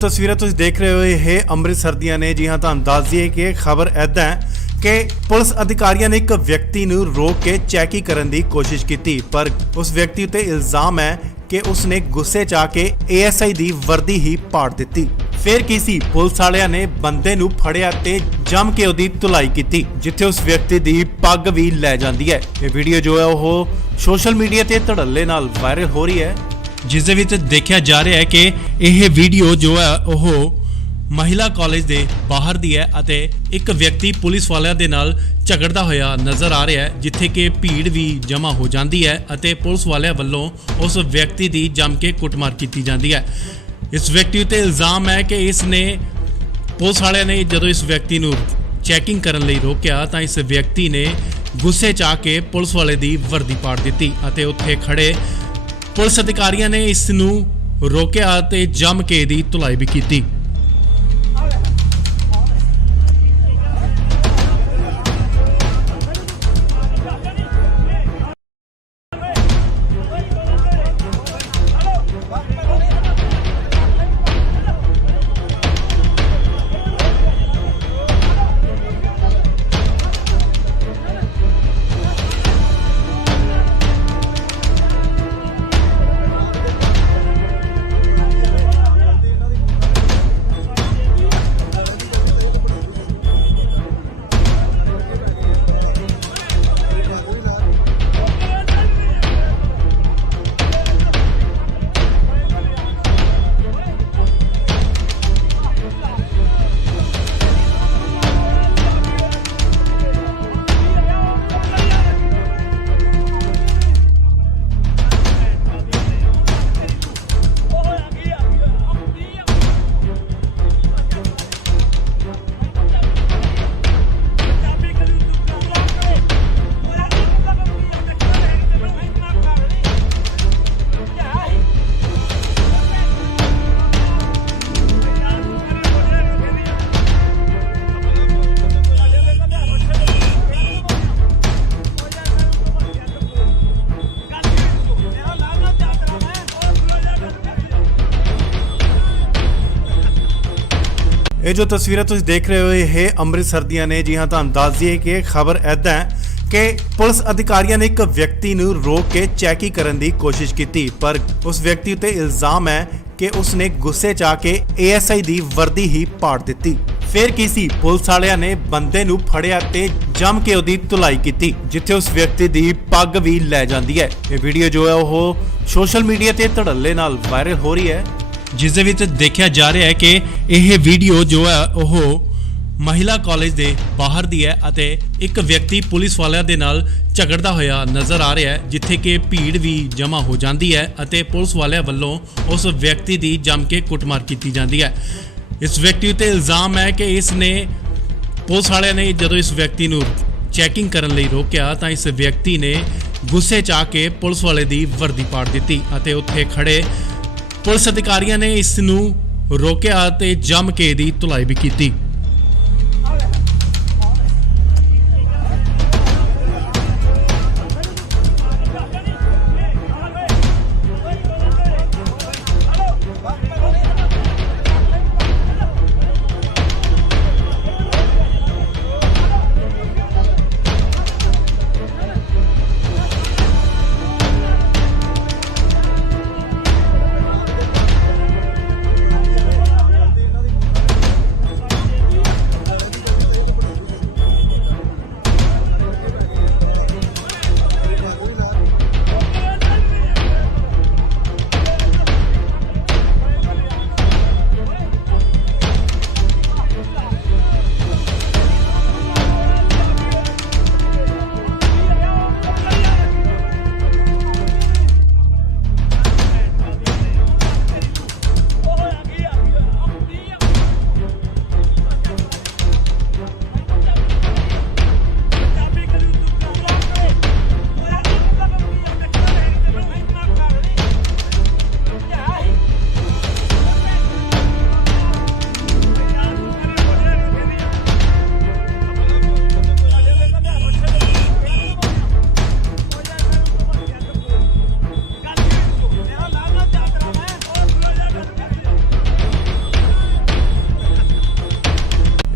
ਤਸਵੀਰਾਂ ਤੁਸੀਂ ਦੇਖ ਰਹੇ ਹੋ ਇਹ ਅੰਮ੍ਰਿਤਸਰ ਦੀਆਂ ਨੇ। ਜੀ ਹਾਂ, ਤੁਹਾਨੂੰ ਦੱਸ ਦਈਏ ਕਿ ਖਬਰ ਐਦਾਂ ਹੈ ਕਿ ਪੁਲਿਸ ਅਧਿਕਾਰੀਆਂ ਨੇ ਇੱਕ ਵਿਅਕਤੀ ਨੂੰ ਰੋਕ ਕੇ ਚੈਕਿੰਗ ਕਰਨ ਦੀ ਕੋਸ਼ਿਸ਼ ਕੀਤੀ, ਪਰ ਉਸ ਵਿਅਕਤੀ ਉੱਤੇ ਇਲਜ਼ਾਮ ਹੈ ਕਿ ਉਸਨੇ ਗੁੱਸੇ 'ਚ ਆ ਕੇ ਏਐਸਆਈ ਦੀ ਵਰਦੀ ਹੀ ਪਾੜ ਦਿੱਤੀ। ਫਿਰ ਕੀ ਸੀ, ਪੁਲਿਸ ਵਾਲਿਆਂ ਨੇ ਬੰਦੇ ਨੂੰ ਫੜਿਆ ਤੇ ਜੰਮ ਕੇ ਉਹਦੀ ਧੁਲਾਈ ਕੀਤੀ, ਜਿੱਥੇ ਉਸ ਵਿਅਕਤੀ ਦੀ ਪੱਗ ਵੀ ਲੈ ਜਾਂਦੀ ਹੈ। ਇਹ ਵੀਡੀਓ ਜੋ ਹੈ ਉਹ ਸੋਸ਼ਲ ਮੀਡੀਆ ਤੇ ਧੜੱਲੇ ਨਾਲ ਵਾਇਰਲ ਹੋ ਰਹੀ ਹੈ, ਜਿਸ ਦੇ ਵਿੱਚ ਦੇਖਿਆ ਜਾ ਰਿਹਾ ਹੈ ਕਿ ਇਹ ਵੀਡੀਓ ਜੋ ਹੈ ਉਹ ਮਹਿਲਾ ਕਾਲਜ ਦੇ ਬਾਹਰ ਦੀ ਹੈ ਅਤੇ ਇੱਕ ਵਿਅਕਤੀ ਪੁਲਿਸ ਵਾਲਿਆਂ ਦੇ ਨਾਲ ਝਗੜਦਾ ਹੋਇਆ ਨਜ਼ਰ ਆ ਰਿਹਾ ਹੈ, ਜਿੱਥੇ ਕਿ ਭੀੜ ਵੀ ਜਮ੍ਹਾਂ ਹੋ ਜਾਂਦੀ ਹੈ ਅਤੇ ਪੁਲਿਸ ਵਾਲਿਆਂ ਵੱਲੋਂ ਉਸ ਵਿਅਕਤੀ ਦੀ ਜੰਮ ਕੇ ਕੁੱਟਮਾਰ ਕੀਤੀ ਜਾਂਦੀ ਹੈ। ਇਸ ਵਿਅਕਤੀ ਉੱਤੇ ਇਲਜ਼ਾਮ ਹੈ ਕਿ ਇਸ ਨੇ ਪੁਲਿਸ ਵਾਲਿਆਂ ਨੇ ਜਦੋਂ ਇਸ ਵਿਅਕਤੀ ਨੂੰ ਚੈਕਿੰਗ ਕਰਨ ਲਈ ਰੋਕਿਆ ਤਾਂ ਇਸ ਵਿਅਕਤੀ ਨੇ ਗੁੱਸੇ 'ਚ ਆ ਕੇ ਪੁਲਿਸ ਵਾਲੇ ਦੀ ਵਰਦੀ ਪਾੜ ਦਿੱਤੀ ਅਤੇ ਉੱਥੇ ਖੜੇ ਪੁਲਿਸ ਅਧਿਕਾਰੀਆਂ ਨੇ ਇਸ ਨੂੰ ਰੋਕਿਆ ਤੇ ਜੰਮ ਕੇ ਦੀ ਧੁਲਾਈ ਵੀ ਕੀਤੀ। ਇਹ ਜੋ ਤਸਵੀਰਾਂ ਤੁਸੀਂ ਦੇਖ ਰਹੇ ਹੋ ਇਹ ਅੰਮ੍ਰਿਤਸਰ ਦੀਆਂ ਨੇ। ਜੀ ਹਾਂ, ਤੁਹਾਨੂੰ ਦੱਸ ਦਈਏ ਕਿ ਖਬਰ ਐਦਾਂ ਹੈ ਕਿ ਪੁਲਿਸ ਅਧਿਕਾਰੀਆਂ ਨੇ ਇੱਕ ਵਿਅਕਤੀ ਨੂੰ ਰੋਕ ਕੇ ਚੈਕਿੰਗ ਕਰਨ ਦੀ ਕੋਸ਼ਿਸ਼ ਕੀਤੀ, ਪਰ ਉਸ ਵਿਅਕਤੀ ਉੱਤੇ ਇਲਜ਼ਾਮ ਹੈ ਕਿ ਉਸਨੇ ਗੁੱਸੇ 'ਚ ਆ ਕੇ ਏਐਸਆਈ ਦੀ ਵਰਦੀ ਹੀ ਪਾੜ ਦਿੱਤੀ। ਫਿਰ ਕੀ ਸੀ, ਪੁਲਿਸ ਵਾਲਿਆਂ ਨੇ ਬੰਦੇ ਨੂੰ ਫੜਿਆ ਤੇ ਜੰਮ ਕੇ ਉਹਦੀ ਧੁਲਾਈ ਕੀਤੀ, ਜਿੱਥੇ ਉਸ ਵਿਅਕਤੀ ਦੀ ਪੱਗ ਵੀ ਲੈ ਜਾਂਦੀ ਹੈ। ਇਹ ਵੀਡੀਓ ਜੋ ਹੈ ਉਹ ਸੋਸ਼ਲ ਮੀਡੀਆ ਤੇ ਧੜੱਲੇ ਨਾਲ ਵਾਇਰਲ ਹੋ ਰਹੀ ਹੈ, ਜਿਸ ਦੇ ਵਿੱਚ ਦੇਖਿਆ ਜਾ ਰਿਹਾ ਹੈ ਕਿ ਇਹ ਵੀਡੀਓ ਜੋ ਹੈ ਉਹ ਮਹਿਲਾ ਕਾਲਜ ਦੇ ਬਾਹਰ ਦੀ ਹੈ ਅਤੇ ਇੱਕ ਵਿਅਕਤੀ ਪੁਲਿਸ ਵਾਲਿਆਂ ਦੇ ਨਾਲ ਝਗੜਦਾ ਹੋਇਆ ਨਜ਼ਰ ਆ ਰਿਹਾ ਹੈ, ਜਿੱਥੇ ਕਿ ਭੀੜ ਵੀ ਜਮ੍ਹਾਂ ਹੋ ਜਾਂਦੀ ਹੈ ਅਤੇ ਪੁਲਿਸ ਵਾਲਿਆਂ ਵੱਲੋਂ ਉਸ ਵਿਅਕਤੀ ਦੀ ਜੰਮ ਕੇ ਕੁੱਟਮਾਰ ਕੀਤੀ ਜਾਂਦੀ ਹੈ। ਇਸ ਵਿਅਕਤੀ ਉੱਤੇ ਇਲਜ਼ਾਮ ਹੈ ਕਿ ਇਸ ਨੇ ਪੁਲਿਸ ਵਾਲਿਆਂ ਨੇ ਜਦੋਂ ਇਸ ਵਿਅਕਤੀ ਨੂੰ ਚੈਕਿੰਗ ਕਰਨ ਲਈ ਰੋਕਿਆ ਤਾਂ ਇਸ ਵਿਅਕਤੀ ਨੇ ਗੁੱਸੇ 'ਚ ਆ ਕੇ ਪੁਲਿਸ ਵਾਲੇ ਦੀ ਵਰਦੀ ਪਾੜ ਦਿੱਤੀ ਅਤੇ ਉੱਥੇ ਖੜੇ ਪੁਲਿਸ ਅਧਿਕਾਰੀਆਂ ਨੇ ਇਸ ਨੂੰ ਰੋਕਿਆ ਤੇ ਜੰਮ ਕੇ ਦੀ ਧੁਲਾਈ ਵੀ ਕੀਤੀ।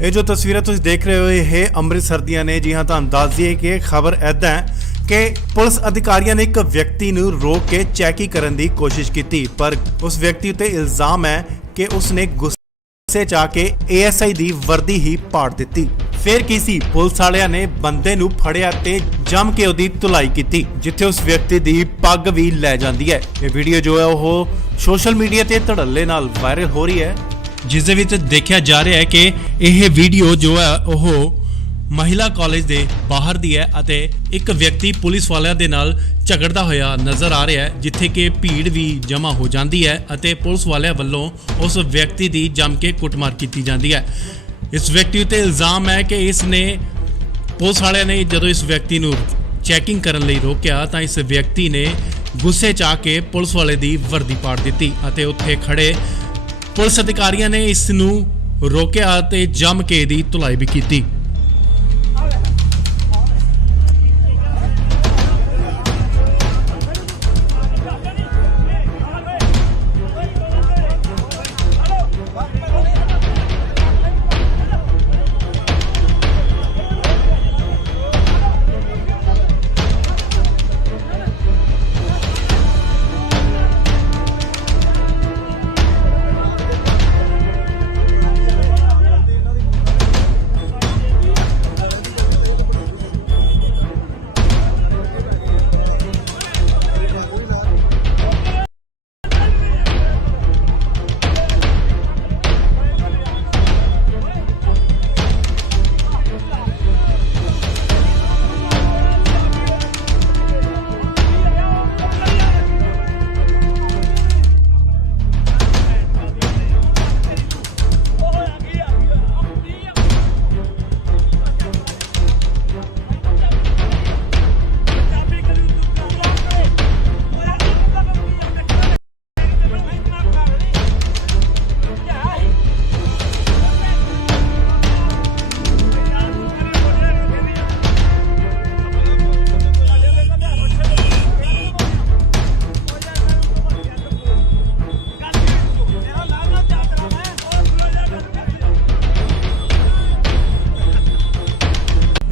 ਇਹ ਜੋ ਤਸਵੀਰਾਂ ਤੁਸੀਂ ਦੇਖ ਰਹੇ ਹੋ ਇਹ ਅੰਮ੍ਰਿਤਸਰ ਦੀਆਂ ਨੇ। ਜੀ ਹਾਂ, ਤੁਹਾਨੂੰ ਦੱਸ ਦਈਏ ਕਿ ਖਬਰ ਐਦਾਂ ਹੈ ਕਿ ਪੁਲਿਸ ਅਧਿਕਾਰੀਆਂ ਨੇ ਇੱਕ ਵਿਅਕਤੀ ਨੂੰ ਰੋਕ ਕੇ ਚੈਕਿੰਗ ਕਰਨ ਦੀ ਕੋਸ਼ਿਸ਼ ਕੀਤੀ, ਪਰ ਉਸ ਵਿਅਕਤੀ ਉੱਤੇ ਇਲਜ਼ਾਮ ਹੈ ਕਿ ਉਸਨੇ ਗੁੱਸੇ 'ਚ ਆ ਕੇ ASI ਦੀ ਵਰਦੀ ਹੀ ਪਾੜ ਦਿੱਤੀ। ਫਿਰ ਕੀ ਸੀ, ਪੁਲਿਸ ਵਾਲਿਆਂ ਨੇ ਬੰਦੇ ਨੂੰ ਫੜਿਆ ਤੇ ਜੰਮ ਕੇ ਉਹਦੀ ਧੁਲਾਈ ਕੀਤੀ, ਜਿੱਥੇ ਉਸ ਵਿਅਕਤੀ ਦੀ ਪੱਗ ਵੀ ਲੈ ਜਾਂਦੀ ਹੈ। ਇਹ ਵੀਡੀਓ ਜੋ ਹੈ ਉਹ ਸੋਸ਼ਲ ਮੀਡੀਆ ਤੇ ਧੜੱਲੇ ਨਾਲ ਵਾਇਰਲ ਹੋ ਰਹੀ ਹੈ, ਜਿਸ ਦੇ ਵਿੱਚ ਦੇਖਿਆ ਜਾ ਰਿਹਾ ਹੈ ਕਿ ਇਹ ਵੀਡੀਓ ਜੋ ਹੈ ਉਹ ਮਹਿਲਾ ਕਾਲਜ ਦੇ ਬਾਹਰ ਦੀ ਹੈ ਅਤੇ ਇੱਕ ਵਿਅਕਤੀ ਪੁਲਿਸ ਵਾਲਿਆਂ ਦੇ ਨਾਲ ਝਗੜਦਾ ਹੋਇਆ ਨਜ਼ਰ ਆ ਰਿਹਾ ਹੈ, ਜਿੱਥੇ ਕਿ ਭੀੜ ਵੀ ਜਮ੍ਹਾਂ ਹੋ ਜਾਂਦੀ ਹੈ ਅਤੇ ਪੁਲਿਸ ਵਾਲਿਆਂ ਵੱਲੋਂ ਉਸ ਵਿਅਕਤੀ ਦੀ ਜੰਮ ਕੇ ਕੁੱਟਮਾਰ ਕੀਤੀ ਜਾਂਦੀ ਹੈ। ਇਸ ਵਿਅਕਤੀ ਉੱਤੇ ਇਲਜ਼ਾਮ ਹੈ ਕਿ ਇਸ ਨੇ ਪੁਲਿਸ ਵਾਲਿਆਂ ਨੇ ਜਦੋਂ ਇਸ ਵਿਅਕਤੀ ਨੂੰ ਚੈਕਿੰਗ ਕਰਨ ਲਈ ਰੋਕਿਆ ਤਾਂ ਇਸ ਵਿਅਕਤੀ ਨੇ ਗੁੱਸੇ 'ਚ ਆ ਕੇ ਪੁਲਿਸ ਵਾਲੇ ਦੀ ਵਰਦੀ ਪਾੜ ਦਿੱਤੀ ਅਤੇ ਉੱਥੇ ਖੜੇ ਪੁਲਿਸ ਅਧਿਕਾਰੀਆਂ ਨੇ ਇਸ ਨੂੰ ਰੋਕਿਆ ਤੇ ਜੰਮ ਕੇ ਦੀ ਧੁਲਾਈ ਵੀ ਕੀਤੀ।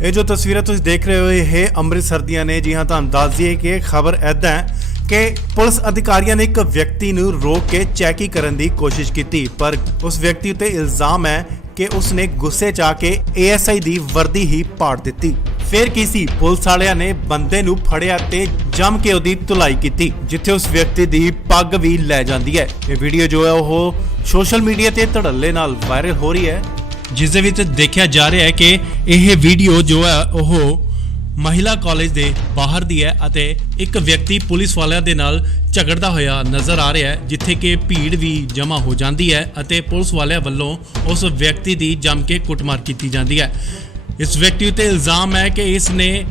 ਇਹ ਜੋ ਤਸਵੀਰਾਂ ਤੁਸੀਂ ਦੇਖ ਰਹੇ ਹੋ ਇਹ ਅੰਮ੍ਰਿਤਸਰ ਦੀਆਂ ਨੇ। ਜੀ ਹਾਂ, ਤੁਹਾਨੂੰ ਦੱਸ ਦਈਏ ਕਿ ਖਬਰ ਐਦਾਂ ਹੈ ਕਿ ਪੁਲਿਸ ਅਧਿਕਾਰੀਆਂ ਨੇ ਇੱਕ ਵਿਅਕਤੀ ਨੂੰ ਰੋਕ ਕੇ ਚੈਕਿੰਗ ਕਰਨ ਦੀ ਕੋਸ਼ਿਸ਼ ਕੀਤੀ, ਪਰ ਉਸ ਵਿਅਕਤੀ ਉੱਤੇ ਇਲਜ਼ਾਮ ਹੈ ਕਿ ਉਸਨੇ ਗੁੱਸੇ 'ਚ ਆ ਕੇ ASI ਦੀ ਵਰਦੀ ਹੀ ਪਾੜ ਦਿੱਤੀ। ਫਿਰ ਕੀ ਸੀ, ਪੁਲਿਸ ਵਾਲਿਆਂ ਨੇ ਬੰਦੇ ਨੂੰ ਫੜਿਆ ਤੇ ਜੰਮ ਕੇ ਉਹਦੀ ਧੁਲਾਈ ਕੀਤੀ, ਜਿੱਥੇ ਉਸ ਵਿਅਕਤੀ ਦੀ ਪੱਗ ਵੀ ਲੈ ਜਾਂਦੀ ਹੈ। ਇਹ ਵੀਡੀਓ ਜੋ ਹੈ ਉਹ ਸੋਸ਼ਲ ਮੀਡੀਆ ਤੇ ਧੜੱਲੇ ਨਾਲ ਵਾਇਰਲ ਹੋ ਰਹੀ ਹੈ, ਜਿਸ ਦੇ ਵਿੱਚ ਦੇਖਿਆ ਜਾ ਰਿਹਾ ਹੈ ਕਿ ਇਹ ਵੀਡੀਓ ਜੋ ਹੈ ਉਹ ਮਹਿਲਾ ਕਾਲਜ ਦੇ ਬਾਹਰ ਦੀ ਹੈ ਅਤੇ ਇੱਕ ਵਿਅਕਤੀ ਪੁਲਿਸ ਵਾਲਿਆਂ ਦੇ ਨਾਲ ਝਗੜਦਾ ਹੋਇਆ ਨਜ਼ਰ ਆ ਰਿਹਾ ਹੈ, ਜਿੱਥੇ ਕਿ ਭੀੜ ਵੀ ਜਮ੍ਹਾਂ ਹੋ ਜਾਂਦੀ ਹੈ ਅਤੇ ਪੁਲਿਸ ਵਾਲਿਆਂ ਵੱਲੋਂ ਉਸ ਵਿਅਕਤੀ ਦੀ ਜੰਮ ਕੇ ਕੁੱਟਮਾਰ ਕੀਤੀ ਜਾਂਦੀ ਹੈ। ਇਸ ਵਿਅਕਤੀ ਉੱਤੇ ਇਲਜ਼ਾਮ ਹੈ ਕਿ ਇਸ ਨੇ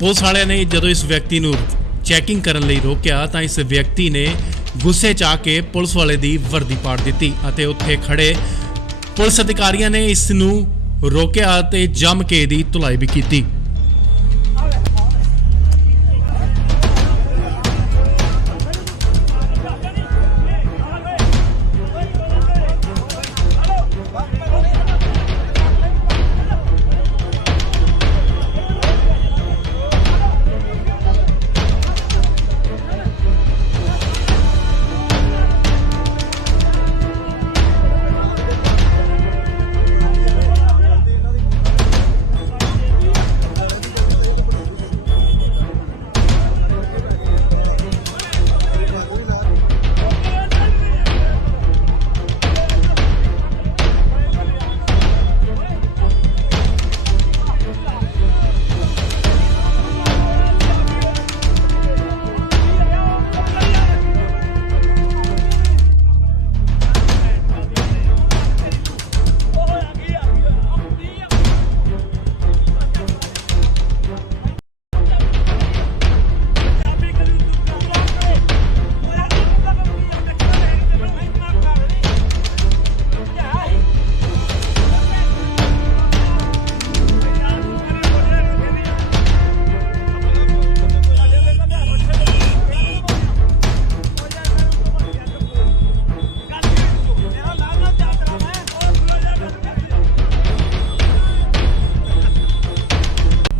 ਪੁਲਿਸ ਵਾਲਿਆਂ ਨੇ ਜਦੋਂ ਇਸ ਵਿਅਕਤੀ ਨੂੰ ਚੈਕਿੰਗ ਕਰਨ ਲਈ ਰੋਕਿਆ ਤਾਂ ਇਸ ਵਿਅਕਤੀ ਨੇ ਗੁੱਸੇ 'ਚ ਆ ਕੇ ਪੁਲਿਸ ਵਾਲੇ ਦੀ ਵਰਦੀ ਪਾੜ ਦਿੱਤੀ ਅਤੇ ਉੱਥੇ ਖੜੇ ਪੁਲਿਸ ਅਧਿਕਾਰੀਆਂ ਨੇ ਇਸ ਨੂੰ ਰੋਕਿਆ ਤੇ ਜੰਮ ਕੇ ਦੀ ਧੁਲਾਈ ਵੀ ਕੀਤੀ।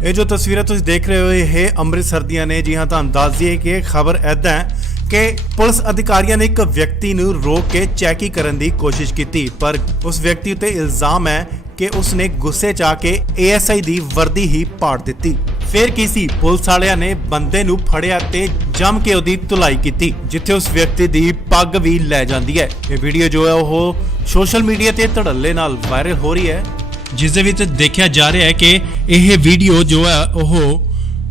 ਇਹ ਜੋ ਤਸਵੀਰਾਂ ਤੁਸੀਂ ਦੇਖ ਰਹੇ ਹੋ ਇਹ ਅੰਮ੍ਰਿਤਸਰ ਦੀਆਂ ਨੇ। ਜੀ ਹਾਂ, ਤੁਹਾਨੂੰ ਦੱਸ ਦਈਏ ਕਿ ਖਬਰ ਐਦਾਂ ਹੈ ਕਿ ਪੁਲਿਸ ਅਧਿਕਾਰੀਆਂ ਨੇ ਇੱਕ ਵਿਅਕਤੀ ਨੂੰ ਰੋਕ ਕੇ ਚੈਕਿੰਗ ਕਰਨ ਦੀ ਕੋਸ਼ਿਸ਼ ਕੀਤੀ, ਪਰ ਉਸ ਵਿਅਕਤੀ ਉੱਤੇ ਇਲਜ਼ਾਮ ਹੈ ਕਿ ਉਸਨੇ ਗੁੱਸੇ 'ਚ ਆ ਕੇ ASI ਦੀ ਵਰਦੀ ਹੀ ਪਾੜ ਦਿੱਤੀ। ਫਿਰ ਕੀ ਸੀ, ਪੁਲਿਸ ਵਾਲਿਆਂ ਨੇ ਬੰਦੇ ਨੂੰ ਫੜਿਆ ਤੇ ਜੰਮ ਕੇ ਉਹਦੀ ਧੁਲਾਈ ਕੀਤੀ, ਜਿੱਥੇ ਉਸ ਵਿਅਕਤੀ ਦੀ ਪੱਗ ਵੀ ਲੈ ਜਾਂਦੀ ਹੈ। ਇਹ ਵੀਡੀਓ ਜੋ ਹੈ ਉਹ ਸੋਸ਼ਲ ਮੀਡੀਆ ਤੇ ਧੜੱਲੇ ਨਾਲ ਵਾਇਰਲ ਹੋ ਰਹੀ ਹੈ, ਜਿਸ ਦੇ ਵਿੱਚ ਦੇਖਿਆ ਜਾ ਰਿਹਾ ਹੈ ਕਿ ਇਹ ਵੀਡੀਓ ਜੋ ਹੈ ਉਹ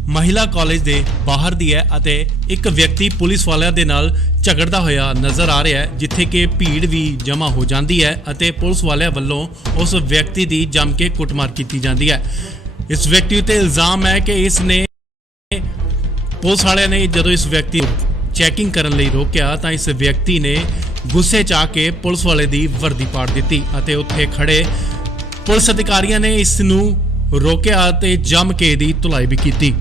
ਮਹਿਲਾ ਕਾਲਜ ਦੇ ਬਾਹਰ ਦੀ ਹੈ ਅਤੇ ਇੱਕ ਵਿਅਕਤੀ ਪੁਲਿਸ ਵਾਲਿਆਂ ਦੇ ਨਾਲ ਝਗੜਦਾ ਹੋਇਆ ਨਜ਼ਰ ਆ ਰਿਹਾ ਹੈ, ਜਿੱਥੇ ਕਿ ਭੀੜ ਵੀ ਜਮ੍ਹਾਂ ਹੋ ਜਾਂਦੀ ਹੈ ਅਤੇ ਪੁਲਿਸ ਵਾਲਿਆਂ ਵੱਲੋਂ ਉਸ ਵਿਅਕਤੀ ਦੀ ਜੰਮ ਕੇ ਕੁੱਟਮਾਰ ਕੀਤੀ ਜਾਂਦੀ ਹੈ। ਇਸ ਵਿਅਕਤੀ ਉੱਤੇ ਇਲਜ਼ਾਮ ਹੈ ਕਿ ਇਸ ਨੇ ਪੁਲਿਸ ਵਾਲਿਆਂ ਨੇ ਜਦੋਂ ਇਸ ਵਿਅਕਤੀ ਨੂੰ ਚੈਕਿੰਗ ਕਰਨ ਲਈ ਰੋਕਿਆ ਤਾਂ ਇਸ ਵਿਅਕਤੀ ਨੇ ਗੁੱਸੇ 'ਚ ਆ ਕੇ ਪੁਲਿਸ ਵਾਲੇ ਦੀ ਵਰਦੀ ਪਾੜ ਦਿੱਤੀ ਅਤੇ ਉੱਥੇ ਖੜੇ ਪੁਲਿਸ ਅਧਿਕਾਰੀਆਂ ਨੇ ਇਸ ਨੂੰ ਰੋਕਿਆ ਤੇ ਜੰਮ ਕੇ ਦੀ ਧੁਲਾਈ ਵੀ ਕੀਤੀ।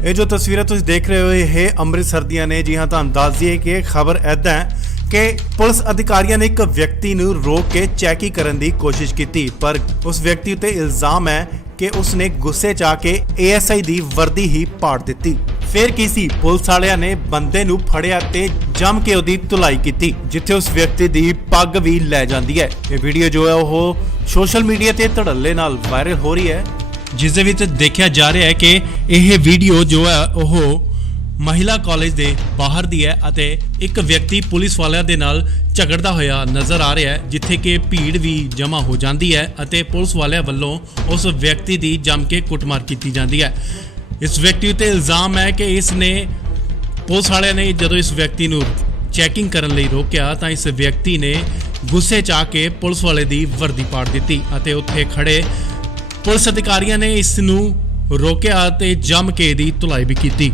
ਇਹ ਜੋ ਤਸਵੀਰਾਂ ਤੁਸੀਂ ਦੇਖ ਰਹੇ ਹੋ ਇਹ ਅੰਮ੍ਰਿਤਸਰ ਦੀਆਂ ਨੇ। ਜੀ ਹਾਂ, ਤੁਹਾਨੂੰ ਦੱਸ ਦਈਏ ਕਿ ਖਬਰ ਐਦਾਂ ਹੈ ਕਿ ਪੁਲਿਸ ਅਧਿਕਾਰੀਆਂ ਨੇ ਇੱਕ ਵਿਅਕਤੀ ਨੂੰ ਰੋਕ ਕੇ ਚੈਕਿੰਗ ਕਰਨ ਦੀ ਕੋਸ਼ਿਸ਼ ਕੀਤੀ, ਪਰ ਉਸ ਵਿਅਕਤੀ ਉੱਤੇ ਇਲਜ਼ਾਮ ਹੈ ਕਿ ਉਸਨੇ ਗੁੱਸੇ 'ਚ ਆ ਕੇ ASI ਦੀ ਵਰਦੀ ਹੀ ਪਾੜ ਦਿੱਤੀ। ਫਿਰ ਕੀ ਸੀ, ਪੁਲਿਸ ਵਾਲਿਆਂ ਨੇ ਬੰਦੇ ਨੂੰ ਫੜਿਆ ਤੇ ਜੰਮ ਕੇ ਉਹਦੀ ਧੁਲਾਈ ਕੀਤੀ, ਜਿੱਥੇ ਉਸ ਵਿਅਕਤੀ ਦੀ ਪੱਗ ਵੀ ਲੈ ਜਾਂਦੀ ਹੈ। ਇਹ ਵੀਡੀਓ ਜੋ ਹੈ ਉਹ ਸੋਸ਼ਲ ਮੀਡੀਆ ਤੇ ਧੜੱਲੇ ਨਾਲ ਵਾਇਰਲ ਹੋ ਰਹੀ ਹੈ, ਜਿਸ ਦੇ ਵਿੱਚ ਦੇਖਿਆ ਜਾ ਰਿਹਾ ਹੈ ਕਿ ਇਹ ਵੀਡੀਓ ਜੋ ਹੈ ਉਹ ਮਹਿਲਾ ਕਾਲਜ ਦੇ ਬਾਹਰ ਦੀ ਹੈ ਅਤੇ ਇੱਕ ਵਿਅਕਤੀ ਪੁਲਿਸ ਵਾਲਿਆਂ ਦੇ ਨਾਲ ਝਗੜਦਾ ਹੋਇਆ ਨਜ਼ਰ ਆ ਰਿਹਾ ਹੈ, ਜਿੱਥੇ ਕਿ ਭੀੜ ਵੀ ਜਮ੍ਹਾਂ ਹੋ ਜਾਂਦੀ ਹੈ ਅਤੇ ਪੁਲਿਸ ਵਾਲਿਆਂ ਵੱਲੋਂ ਉਸ ਵਿਅਕਤੀ ਦੀ ਜੰਮ ਕੇ ਕੁੱਟਮਾਰ ਕੀਤੀ ਜਾਂਦੀ ਹੈ। ਇਸ ਵਿਅਕਤੀ ਉੱਤੇ ਇਲਜ਼ਾਮ ਹੈ ਕਿ ਇਸ ਨੇ ਪੁਲਿਸ ਵਾਲਿਆਂ ਨੇ ਜਦੋਂ ਇਸ ਵਿਅਕਤੀ ਨੂੰ ਚੈਕਿੰਗ ਕਰਨ ਲਈ ਰੋਕਿਆ ਤਾਂ ਇਸ ਵਿਅਕਤੀ ਨੇ ਗੁੱਸੇ 'ਚ ਆ ਕੇ ਪੁਲਿਸ ਵਾਲੇ ਦੀ ਵਰਦੀ ਪਾੜ ਦਿੱਤੀ ਅਤੇ ਉੱਥੇ ਖੜੇ ਪੁਲਿਸ ਅਧਿਕਾਰੀਆਂ ਨੇ ਇਸ ਨੂੰ ਰੋਕਿਆ ਤੇ ਜੰਮ ਕੇ ਦੀ ਧੁਲਾਈ ਵੀ ਕੀਤੀ।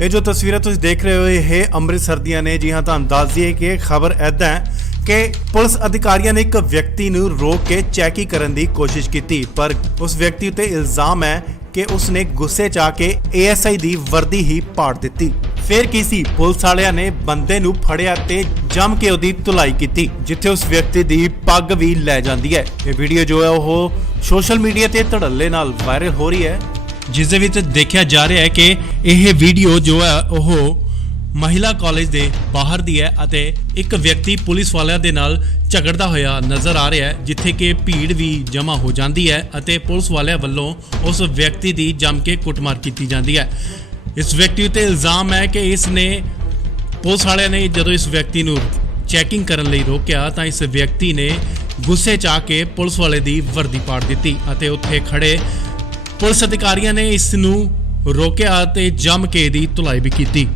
ਇਹ ਜੋ ਤਸਵੀਰਾਂ ਤੁਸੀਂ ਦੇਖ ਰਹੇ ਹੋ ਇਹ ਅੰਮ੍ਰਿਤਸਰ ਦੀਆਂ ਨੇ। ਜੀ ਹਾਂ, ਤੁਹਾਨੂੰ ਦੱਸ ਦਈਏ ਕਿ ਖਬਰ ਐਦਾਂ ਹੈ ਕਿ ਪੁਲਿਸ ਅਧਿਕਾਰੀਆਂ ਨੇ ਇੱਕ ਵਿਅਕਤੀ ਨੂੰ ਰੋਕ ਕੇ ਚੈਕਿੰਗ ਕਰਨ ਦੀ ਕੋਸ਼ਿਸ਼ ਕੀਤੀ, ਪਰ ਉਸ ਵਿਅਕਤੀ ਉੱਤੇ ਇਲਜ਼ਾਮ ਹੈ ਕਿ ਉਸਨੇ ਗੁੱਸੇ 'ਚ ਆ ਕੇ ASI ਦੀ ਵਰਦੀ ਹੀ ਪਾੜ ਦਿੱਤੀ। ਫਿਰ ਕੀ ਸੀ, ਪੁਲਿਸ ਵਾਲਿਆਂ ਨੇ ਬੰਦੇ ਨੂੰ ਫੜਿਆ ਤੇ ਜੰਮ ਕੇ ਉਹਦੀ ਧੁਲਾਈ ਕੀਤੀ, ਜਿੱਥੇ ਉਸ ਵਿਅਕਤੀ ਦੀ ਪੱਗ ਵੀ ਲੈ ਜਾਂਦੀ ਹੈ। ਇਹ ਵੀਡੀਓ ਜੋ ਹੈ ਉਹ ਸੋਸ਼ਲ ਮੀਡੀਆ ਤੇ ਧੜੱਲੇ ਨਾਲ ਵਾਇਰਲ ਹੋ ਰਹੀ ਹੈ, ਜਿਸ ਦੇ ਵਿੱਚ ਦੇਖਿਆ ਜਾ ਰਿਹਾ ਹੈ ਕਿ ਇਹ ਵੀਡੀਓ ਜੋ ਹੈ ਉਹ ਮਹਿਲਾ ਕਾਲਜ ਦੇ ਬਾਹਰ ਦੀ ਹੈ ਅਤੇ ਇੱਕ ਵਿਅਕਤੀ ਪੁਲਿਸ ਵਾਲਿਆਂ ਦੇ ਨਾਲ ਝਗੜਦਾ ਹੋਇਆ ਨਜ਼ਰ ਆ ਰਿਹਾ ਹੈ, ਜਿੱਥੇ ਕਿ ਭੀੜ ਵੀ ਜਮ੍ਹਾਂ ਹੋ ਜਾਂਦੀ ਹੈ ਅਤੇ ਪੁਲਿਸ ਵਾਲਿਆਂ ਵੱਲੋਂ ਉਸ ਵਿਅਕਤੀ ਦੀ ਜੰਮ ਕੇ ਕੁੱਟਮਾਰ ਕੀਤੀ ਜਾਂਦੀ ਹੈ। ਇਸ ਵਿਅਕਤੀ ਉੱਤੇ ਇਲਜ਼ਾਮ ਹੈ ਕਿ ਇਸ ਨੇ ਪੁਲਿਸ ਵਾਲਿਆਂ ਨੇ ਜਦੋਂ ਇਸ ਵਿਅਕਤੀ ਨੂੰ ਚੈਕਿੰਗ ਕਰਨ ਲਈ ਰੋਕਿਆ ਤਾਂ ਇਸ ਵਿਅਕਤੀ ਨੇ ਗੁੱਸੇ 'ਚ ਆ ਕੇ ਪੁਲਿਸ ਵਾਲੇ ਦੀ ਵਰਦੀ ਪਾੜ ਦਿੱਤੀ ਅਤੇ ਉੱਥੇ ਖੜੇ ਪੁਲਿਸ ਅਧਿਕਾਰੀਆਂ ਨੇ ਇਸ ਨੂੰ ਰੋਕਿਆ ਤੇ ਜੰਮ ਕੇ ਦੀ ਧੁਲਾਈ ਵੀ ਕੀਤੀ।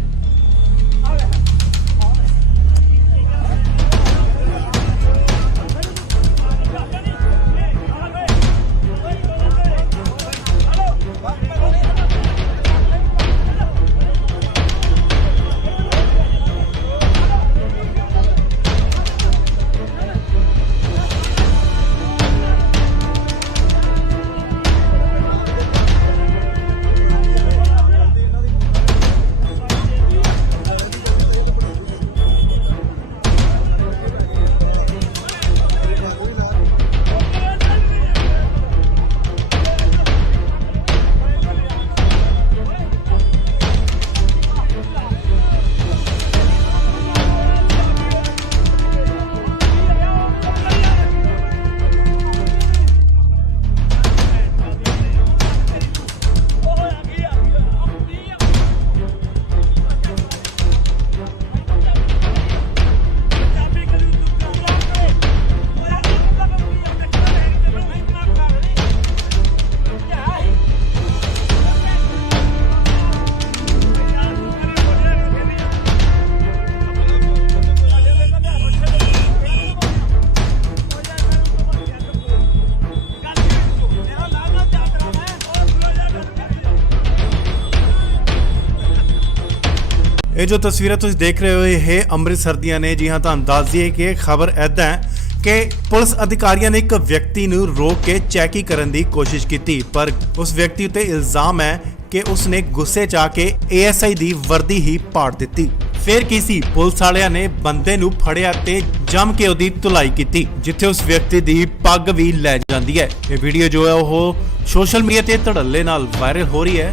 ਇਹ ਜੋ ਤਸਵੀਰਾਂ ਤੁਸੀਂ ਦੇਖ ਰਹੇ ਹੋ ਇਹ ਅੰਮ੍ਰਿਤਸਰ ਦੀਆਂ ਨੇ। ਜੀ ਹਾਂ, ਤੁਹਾਨੂੰ ਦੱਸ ਦਈਏ ਕਿ ਖਬਰ ਐਦਾਂ ਹੈ ਕਿ ਪੁਲਿਸ ਅਧਿਕਾਰੀਆਂ ਨੇ ਇੱਕ ਵਿਅਕਤੀ ਨੂੰ ਰੋਕ ਕੇ ਚੈਕਿੰਗ ਕਰਨ ਦੀ ਕੋਸ਼ਿਸ਼ ਕੀਤੀ, ਪਰ ਉਸ ਵਿਅਕਤੀ ਉੱਤੇ ਇਲਜ਼ਾਮ ਹੈ ਕਿ ਉਸਨੇ ਗੁੱਸੇ 'ਚ ਆ ਕੇ ASI ਦੀ ਵਰਦੀ ਹੀ ਪਾੜ ਦਿੱਤੀ। ਫਿਰ ਕੀ ਸੀ, ਪੁਲਿਸ ਵਾਲਿਆਂ ਨੇ ਬੰਦੇ ਨੂੰ ਫੜਿਆ ਤੇ ਜੰਮ ਕੇ ਉਹਦੀ ਧੁਲਾਈ ਕੀਤੀ, ਜਿੱਥੇ ਉਸ ਵਿਅਕਤੀ ਦੀ ਪੱਗ ਵੀ ਲੈ ਜਾਂਦੀ ਹੈ। ਇਹ ਵੀਡੀਓ ਜੋ ਹੈ ਉਹ ਸੋਸ਼ਲ ਮੀਡੀਆ ਤੇ ਧੜੱਲੇ ਨਾਲ ਵਾਇਰਲ ਹੋ ਰਹੀ ਹੈ,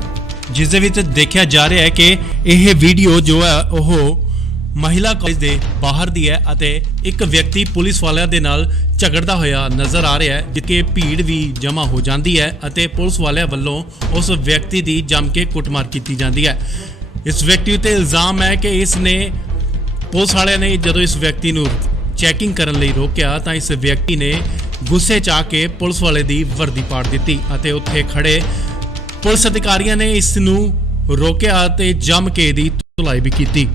ਜਿਸ ਦੇ ਵਿੱਚ ਦੇਖਿਆ ਜਾ ਰਿਹਾ ਹੈ ਕਿ ਇਹ ਵੀਡੀਓ ਜੋ ਹੈ ਉਹ ਮਹਿਲਾ ਕਾਲਜ ਦੇ ਬਾਹਰ ਦੀ ਹੈ ਅਤੇ ਇੱਕ ਵਿਅਕਤੀ ਪੁਲਿਸ ਵਾਲਿਆਂ ਦੇ ਨਾਲ ਝਗੜਦਾ ਹੋਇਆ ਨਜ਼ਰ ਆ ਰਿਹਾ ਹੈ, ਜਿੱਥੇ ਭੀੜ ਵੀ ਜਮ੍ਹਾਂ ਹੋ ਜਾਂਦੀ ਹੈ ਅਤੇ ਪੁਲਿਸ ਵਾਲਿਆਂ ਵੱਲੋਂ ਉਸ ਵਿਅਕਤੀ ਦੀ ਜੰਮ ਕੇ ਕੁੱਟਮਾਰ ਕੀਤੀ ਜਾਂਦੀ ਹੈ। ਇਸ ਵਿਅਕਤੀ ਉੱਤੇ ਇਲਜ਼ਾਮ ਹੈ ਕਿ ਇਸ ਨੇ ਪੁਲਿਸ ਵਾਲਿਆਂ ਨੇ ਜਦੋਂ ਇਸ ਵਿਅਕਤੀ ਨੂੰ ਚੈਕਿੰਗ ਕਰਨ ਲਈ ਰੋਕਿਆ ਤਾਂ ਇਸ ਵਿਅਕਤੀ ਨੇ ਗੁੱਸੇ 'ਚ ਆ ਕੇ ਪੁਲਿਸ ਵਾਲੇ ਦੀ ਵਰਦੀ ਪਾੜ ਦਿੱਤੀ ਅਤੇ ਉੱਥੇ ਖੜੇ ਪੁਲਿਸ ਅਧਿਕਾਰੀਆਂ ਨੇ ਇਸ ਨੂੰ ਰੋਕਿਆ ਤੇ ਜੰਮ ਕੇ ਦੀ ਧੁਲਾਈ ਵੀ ਕੀਤੀ।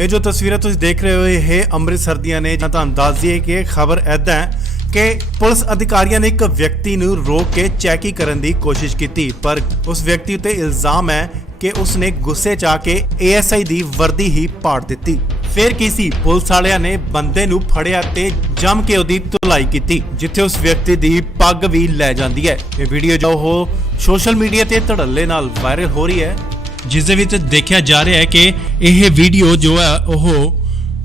ਇਹ ਜੋ ਤਸਵੀਰਾਂ ਤੁਸੀਂ ਦੇਖ ਰਹੇ ਹੋ ਇਹ ਅੰਮ੍ਰਿਤਸਰ ਦੀਆਂ ਨੇ। ਤੁਹਾਨੂੰ ਦੱਸ ਦਈਏ ਕਿ ਖਬਰ ਐਦਾਂ ਹੈ ਕਿ ਪੁਲਿਸ ਅਧਿਕਾਰੀਆਂ ਨੇ ਇੱਕ ਵਿਅਕਤੀ ਨੂੰ ਰੋਕ ਕੇ ਚੈਕਿੰਗ ਕਰਨ ਦੀ ਕੋਸ਼ਿਸ਼ ਕੀਤੀ, ਪਰ ਉਸ ਵਿਅਕਤੀ ਉੱਤੇ ਇਲਜ਼ਾਮ ਹੈ ਕਿ ਉਸਨੇ ਗੁੱਸੇ 'ਚ ਆ ਕੇ ASI ਦੀ ਵਰਦੀ ਹੀ ਪਾੜ ਦਿੱਤੀ। ਫਿਰ ਕੀ ਸੀ, ਪੁਲਿਸ ਵਾਲਿਆਂ ਨੇ ਬੰਦੇ ਨੂੰ ਫੜਿਆ ਤੇ ਜੰਮ ਕੇ ਉਹਦੀ ਧੁਲਾਈ ਕੀਤੀ, ਜਿੱਥੇ ਉਸ ਵਿਅਕਤੀ ਦੀ ਪੱਗ ਵੀ ਲੈ ਜਾਂਦੀ ਹੈ। ਇਹ ਵੀਡੀਓ ਜੋ ਉਹ ਸੋਸ਼ਲ ਮੀਡੀਆ ਤੇ ਧੜੱਲੇ ਨਾਲ ਵਾਇਰਲ ਹੋ ਰਹੀ ਹੈ, ਜਿਸ ਦੇ ਵਿੱਚ ਦੇਖਿਆ ਜਾ ਰਿਹਾ ਹੈ ਕਿ ਇਹ ਵੀਡੀਓ ਜੋ ਹੈ ਉਹ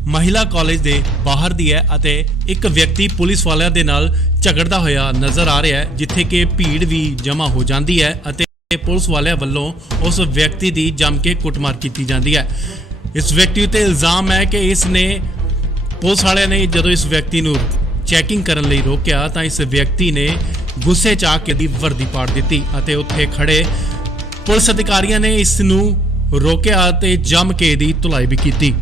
ਮਹਿਲਾ ਕਾਲਜ ਦੇ ਬਾਹਰ ਦੀ ਹੈ ਅਤੇ ਇੱਕ ਵਿਅਕਤੀ ਪੁਲਿਸ ਵਾਲਿਆਂ ਦੇ ਨਾਲ ਝਗੜਦਾ ਹੋਇਆ ਨਜ਼ਰ ਆ ਰਿਹਾ ਹੈ, ਜਿੱਥੇ ਕਿ ਭੀੜ ਵੀ ਜਮ੍ਹਾਂ ਹੋ ਜਾਂਦੀ ਹੈ ਅਤੇ ਪੁਲਿਸ ਵਾਲਿਆਂ ਵੱਲੋਂ ਉਸ ਵਿਅਕਤੀ ਦੀ ਜੰਮ ਕੇ ਕੁੱਟਮਾਰ ਕੀਤੀ ਜਾਂਦੀ ਹੈ। ਇਸ ਵਿਅਕਤੀ ਉੱਤੇ ਇਲਜ਼ਾਮ ਹੈ ਕਿ ਇਸ ਨੇ ਪੁਲਿਸ ਵਾਲਿਆਂ ਨੇ ਜਦੋਂ ਇਸ ਵਿਅਕਤੀ ਨੂੰ ਚੈਕਿੰਗ ਕਰਨ ਲਈ ਰੋਕਿਆ ਤਾਂ ਇਸ ਵਿਅਕਤੀ ਨੇ ਗੁੱਸੇ 'ਚ ਆ ਕੇ ਦੀ ਵਰਦੀ ਪਾੜ ਦਿੱਤੀ ਅਤੇ ਉੱਥੇ ਖੜੇ ਪੁਲਿਸ ਅਧਿਕਾਰੀਆਂ ਨੇ ਇਸ ਨੂੰ ਰੋਕਿਆ ਤੇ ਜੰਮ ਕੇ ਦੀ ਧੁਲਾਈ ਵੀ ਕੀਤੀ।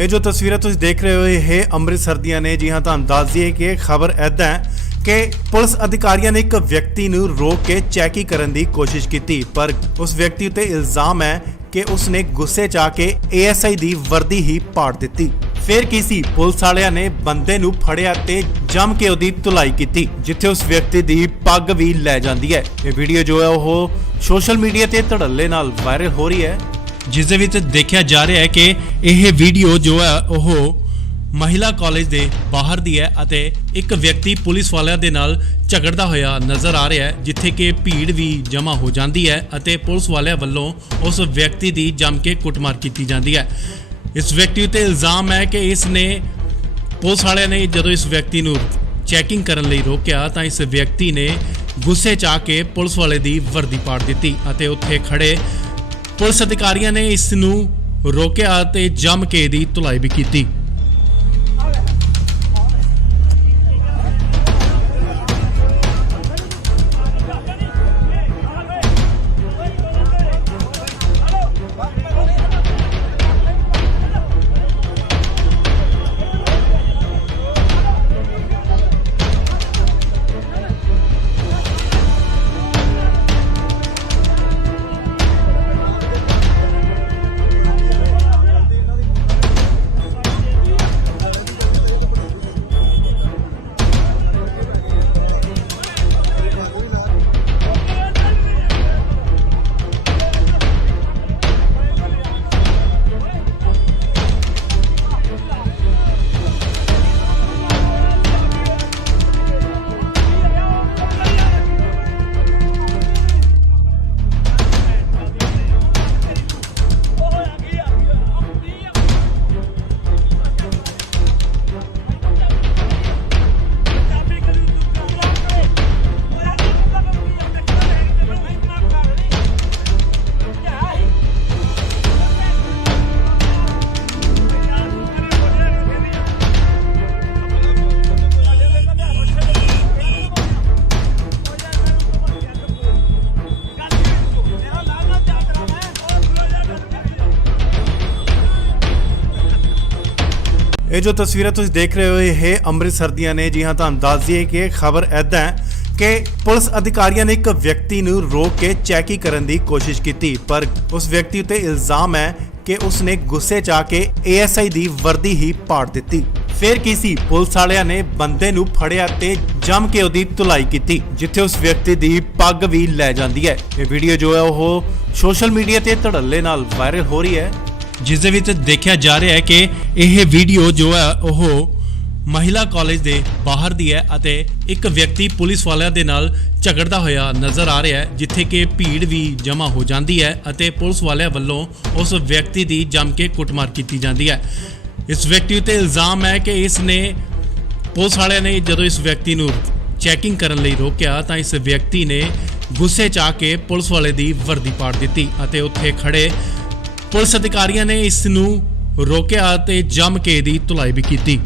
ਇਹ ਜੋ ਤਸਵੀਰਾਂ ਤੁਸੀਂ ਦੇਖ ਰਹੇ ਹੋ ਇਹ ਅੰਮ੍ਰਿਤਸਰ ਦੀਆਂ ਨੇ। ਜੀ ਹਾਂ, ਤੁਹਾਨੂੰ ਦੱਸ ਦਈਏ ਕਿ ਖਬਰ ਐਦਾਂ ਹੈ ਕਿ ਪੁਲਿਸ ਅਧਿਕਾਰੀਆਂ ਨੇ ਇੱਕ ਵਿਅਕਤੀ ਨੂੰ ਰੋਕ ਕੇ ਚੈਕਿੰਗ ਕਰਨ ਦੀ ਕੋਸ਼ਿਸ਼ ਕੀਤੀ, ਪਰ ਉਸ ਵਿਅਕਤੀ ਉੱਤੇ ਇਲਜ਼ਾਮ ਹੈ ਕਿ ਉਸਨੇ ਗੁੱਸੇ 'ਚ ਆ ਕੇ ASI ਦੀ ਵਰਦੀ ਹੀ ਪਾੜ ਦਿੱਤੀ। ਫਿਰ ਕੀ ਸੀ, ਪੁਲਿਸ ਵਾਲਿਆਂ ਨੇ ਬੰਦੇ ਨੂੰ ਫੜਿਆ ਤੇ ਜੰਮ ਕੇ ਉਹਦੀ ਧੁਲਾਈ ਕੀਤੀ, ਜਿੱਥੇ ਉਸ ਵਿਅਕਤੀ ਦੀ ਪੱਗ ਵੀ ਲੈ ਜਾਂਦੀ ਹੈ। ਇਹ ਵੀਡੀਓ ਜੋ ਹੈ ਉਹ ਸੋਸ਼ਲ ਮੀਡੀਆ ਤੇ ਧੜੱਲੇ ਨਾਲ ਵਾਇਰਲ ਹੋ ਰਹੀ ਹੈ, ਜਿਸ ਦੇ ਵਿੱਚ ਦੇਖਿਆ ਜਾ ਰਿਹਾ ਹੈ ਕਿ ਇਹ ਵੀਡੀਓ ਜੋ ਹੈ ਉਹ ਮਹਿਲਾ ਕਾਲਜ ਦੇ ਬਾਹਰ ਦੀ ਹੈ ਅਤੇ ਇੱਕ ਵਿਅਕਤੀ ਪੁਲਿਸ ਵਾਲਿਆਂ ਦੇ ਨਾਲ ਝਗੜਦਾ ਹੋਇਆ ਨਜ਼ਰ ਆ ਰਿਹਾ ਹੈ, ਜਿੱਥੇ ਕਿ ਭੀੜ ਵੀ ਜਮ੍ਹਾਂ ਹੋ ਜਾਂਦੀ ਹੈ ਅਤੇ ਪੁਲਿਸ ਵਾਲਿਆਂ ਵੱਲੋਂ ਉਸ ਵਿਅਕਤੀ ਦੀ ਜੰਮ ਕੇ ਕੁੱਟਮਾਰ ਕੀਤੀ ਜਾਂਦੀ ਹੈ। ਇਸ ਵਿਅਕਤੀ ਉੱਤੇ ਇਲਜ਼ਾਮ ਹੈ ਕਿ ਇਸ ਨੇ ਪੁਲਿਸ ਵਾਲਿਆਂ ਨੇ ਜਦੋਂ ਇਸ ਵਿਅਕਤੀ ਨੂੰ ਚੈਕਿੰਗ ਕਰਨ ਲਈ ਰੋਕਿਆ ਤਾਂ ਇਸ ਵਿਅਕਤੀ ਨੇ ਗੁੱਸੇ 'ਚ ਆ ਕੇ ਪੁਲਿਸ ਵਾਲੇ ਦੀ ਵਰਦੀ ਪਾੜ ਦਿੱਤੀ ਅਤੇ ਉੱਥੇ ਖੜੇ ਪੁਲਿਸ ਅਧਿਕਾਰੀਆਂ ਨੇ ਇਸ ਨੂੰ ਰੋਕਿਆ ਤੇ ਜੰਮ ਕੇ ਦੀ ਧੁਲਾਈ ਵੀ ਕੀਤੀ। ਇਹ ਜੋ ਤਸਵੀਰਾਂ ਤੁਸੀਂ ਦੇਖ ਰਹੇ ਹੋ ਇਹ ਅੰਮ੍ਰਿਤਸਰ ਦੀਆਂ ਨੇ। ਜੀ ਹਾਂ, ਤੁਹਾਨੂੰ ਦੱਸ ਦਈਏ ਕਿ ਖਬਰ ਐਦਾਂ ਹੈ ਕਿ ਪੁਲਿਸ ਅਧਿਕਾਰੀਆਂ ਨੇ ਇੱਕ ਵਿਅਕਤੀ ਨੂੰ ਰੋਕ ਕੇ ਚੈਕਿੰਗ ਕਰਨ ਦੀ ਕੋਸ਼ਿਸ਼ ਕੀਤੀ, ਪਰ ਉਸ ਵਿਅਕਤੀ ਉੱਤੇ ਇਲਜ਼ਾਮ ਹੈ ਕਿ ਉਸਨੇ ਗੁੱਸੇ 'ਚ ਆ ਕੇ ASI ਦੀ ਵਰਦੀ ਹੀ ਪਾੜ ਦਿੱਤੀ। ਫਿਰ ਕੀ ਸੀ, ਪੁਲਿਸ ਵਾਲਿਆਂ ਨੇ ਬੰਦੇ ਨੂੰ ਫੜਿਆ ਤੇ ਜੰਮ ਕੇ ਉਹਦੀ ਧੁਲਾਈ ਕੀਤੀ, ਜਿੱਥੇ ਉਸ ਵਿਅਕਤੀ ਦੀ ਪੱਗ ਵੀ ਲੈ ਜਾਂਦੀ ਹੈ। ਇਹ ਵੀਡੀਓ ਜੋ ਹੈ ਉਹ ਸੋਸ਼ਲ ਮੀਡੀਆ ਤੇ ਧੜੱਲੇ ਨਾਲ ਵਾਇਰਲ ਹੋ ਰਹੀ ਹੈ, ਜਿਸ ਦੇ ਵਿੱਚ ਦੇਖਿਆ ਜਾ ਰਿਹਾ ਹੈ ਕਿ ਇਹ ਵੀਡੀਓ ਜੋ ਹੈ ਉਹ ਮਹਿਲਾ ਕਾਲਜ ਦੇ ਬਾਹਰ ਦੀ ਹੈ ਅਤੇ ਇੱਕ ਵਿਅਕਤੀ ਪੁਲਿਸ ਵਾਲਿਆਂ ਦੇ ਨਾਲ ਝਗੜਦਾ ਹੋਇਆ ਨਜ਼ਰ ਆ ਰਿਹਾ ਹੈ, ਜਿੱਥੇ ਕਿ ਭੀੜ ਵੀ ਜਮ੍ਹਾਂ ਹੋ ਜਾਂਦੀ ਹੈ ਅਤੇ ਪੁਲਿਸ ਵਾਲਿਆਂ ਵੱਲੋਂ ਉਸ ਵਿਅਕਤੀ ਦੀ ਜੰਮ ਕੇ ਕੁੱਟਮਾਰ ਕੀਤੀ ਜਾਂਦੀ ਹੈ। ਇਸ ਵਿਅਕਤੀ ਉੱਤੇ ਇਲਜ਼ਾਮ ਹੈ ਕਿ ਇਸ ਨੇ ਪੁਲਿਸ ਵਾਲਿਆਂ ਨੇ ਜਦੋਂ ਇਸ ਵਿਅਕਤੀ ਨੂੰ ਚੈਕਿੰਗ ਕਰਨ ਲਈ ਰੋਕਿਆ ਤਾਂ ਇਸ ਵਿਅਕਤੀ ਨੇ ਗੁੱਸੇ 'ਚ ਆ ਕੇ ਪੁਲਿਸ ਵਾਲੇ ਦੀ ਵਰਦੀ ਪਾੜ ਦਿੱਤੀ ਅਤੇ ਉੱਥੇ ਖੜੇ ਪੁਲਿਸ ਅਧਿਕਾਰੀਆਂ ਨੇ ਇਸ ਨੂੰ ਰੋਕਿਆ ਤੇ ਜੰਮ ਕੇ ਦੀ ਧੁਲਾਈ ਵੀ ਕੀਤੀ।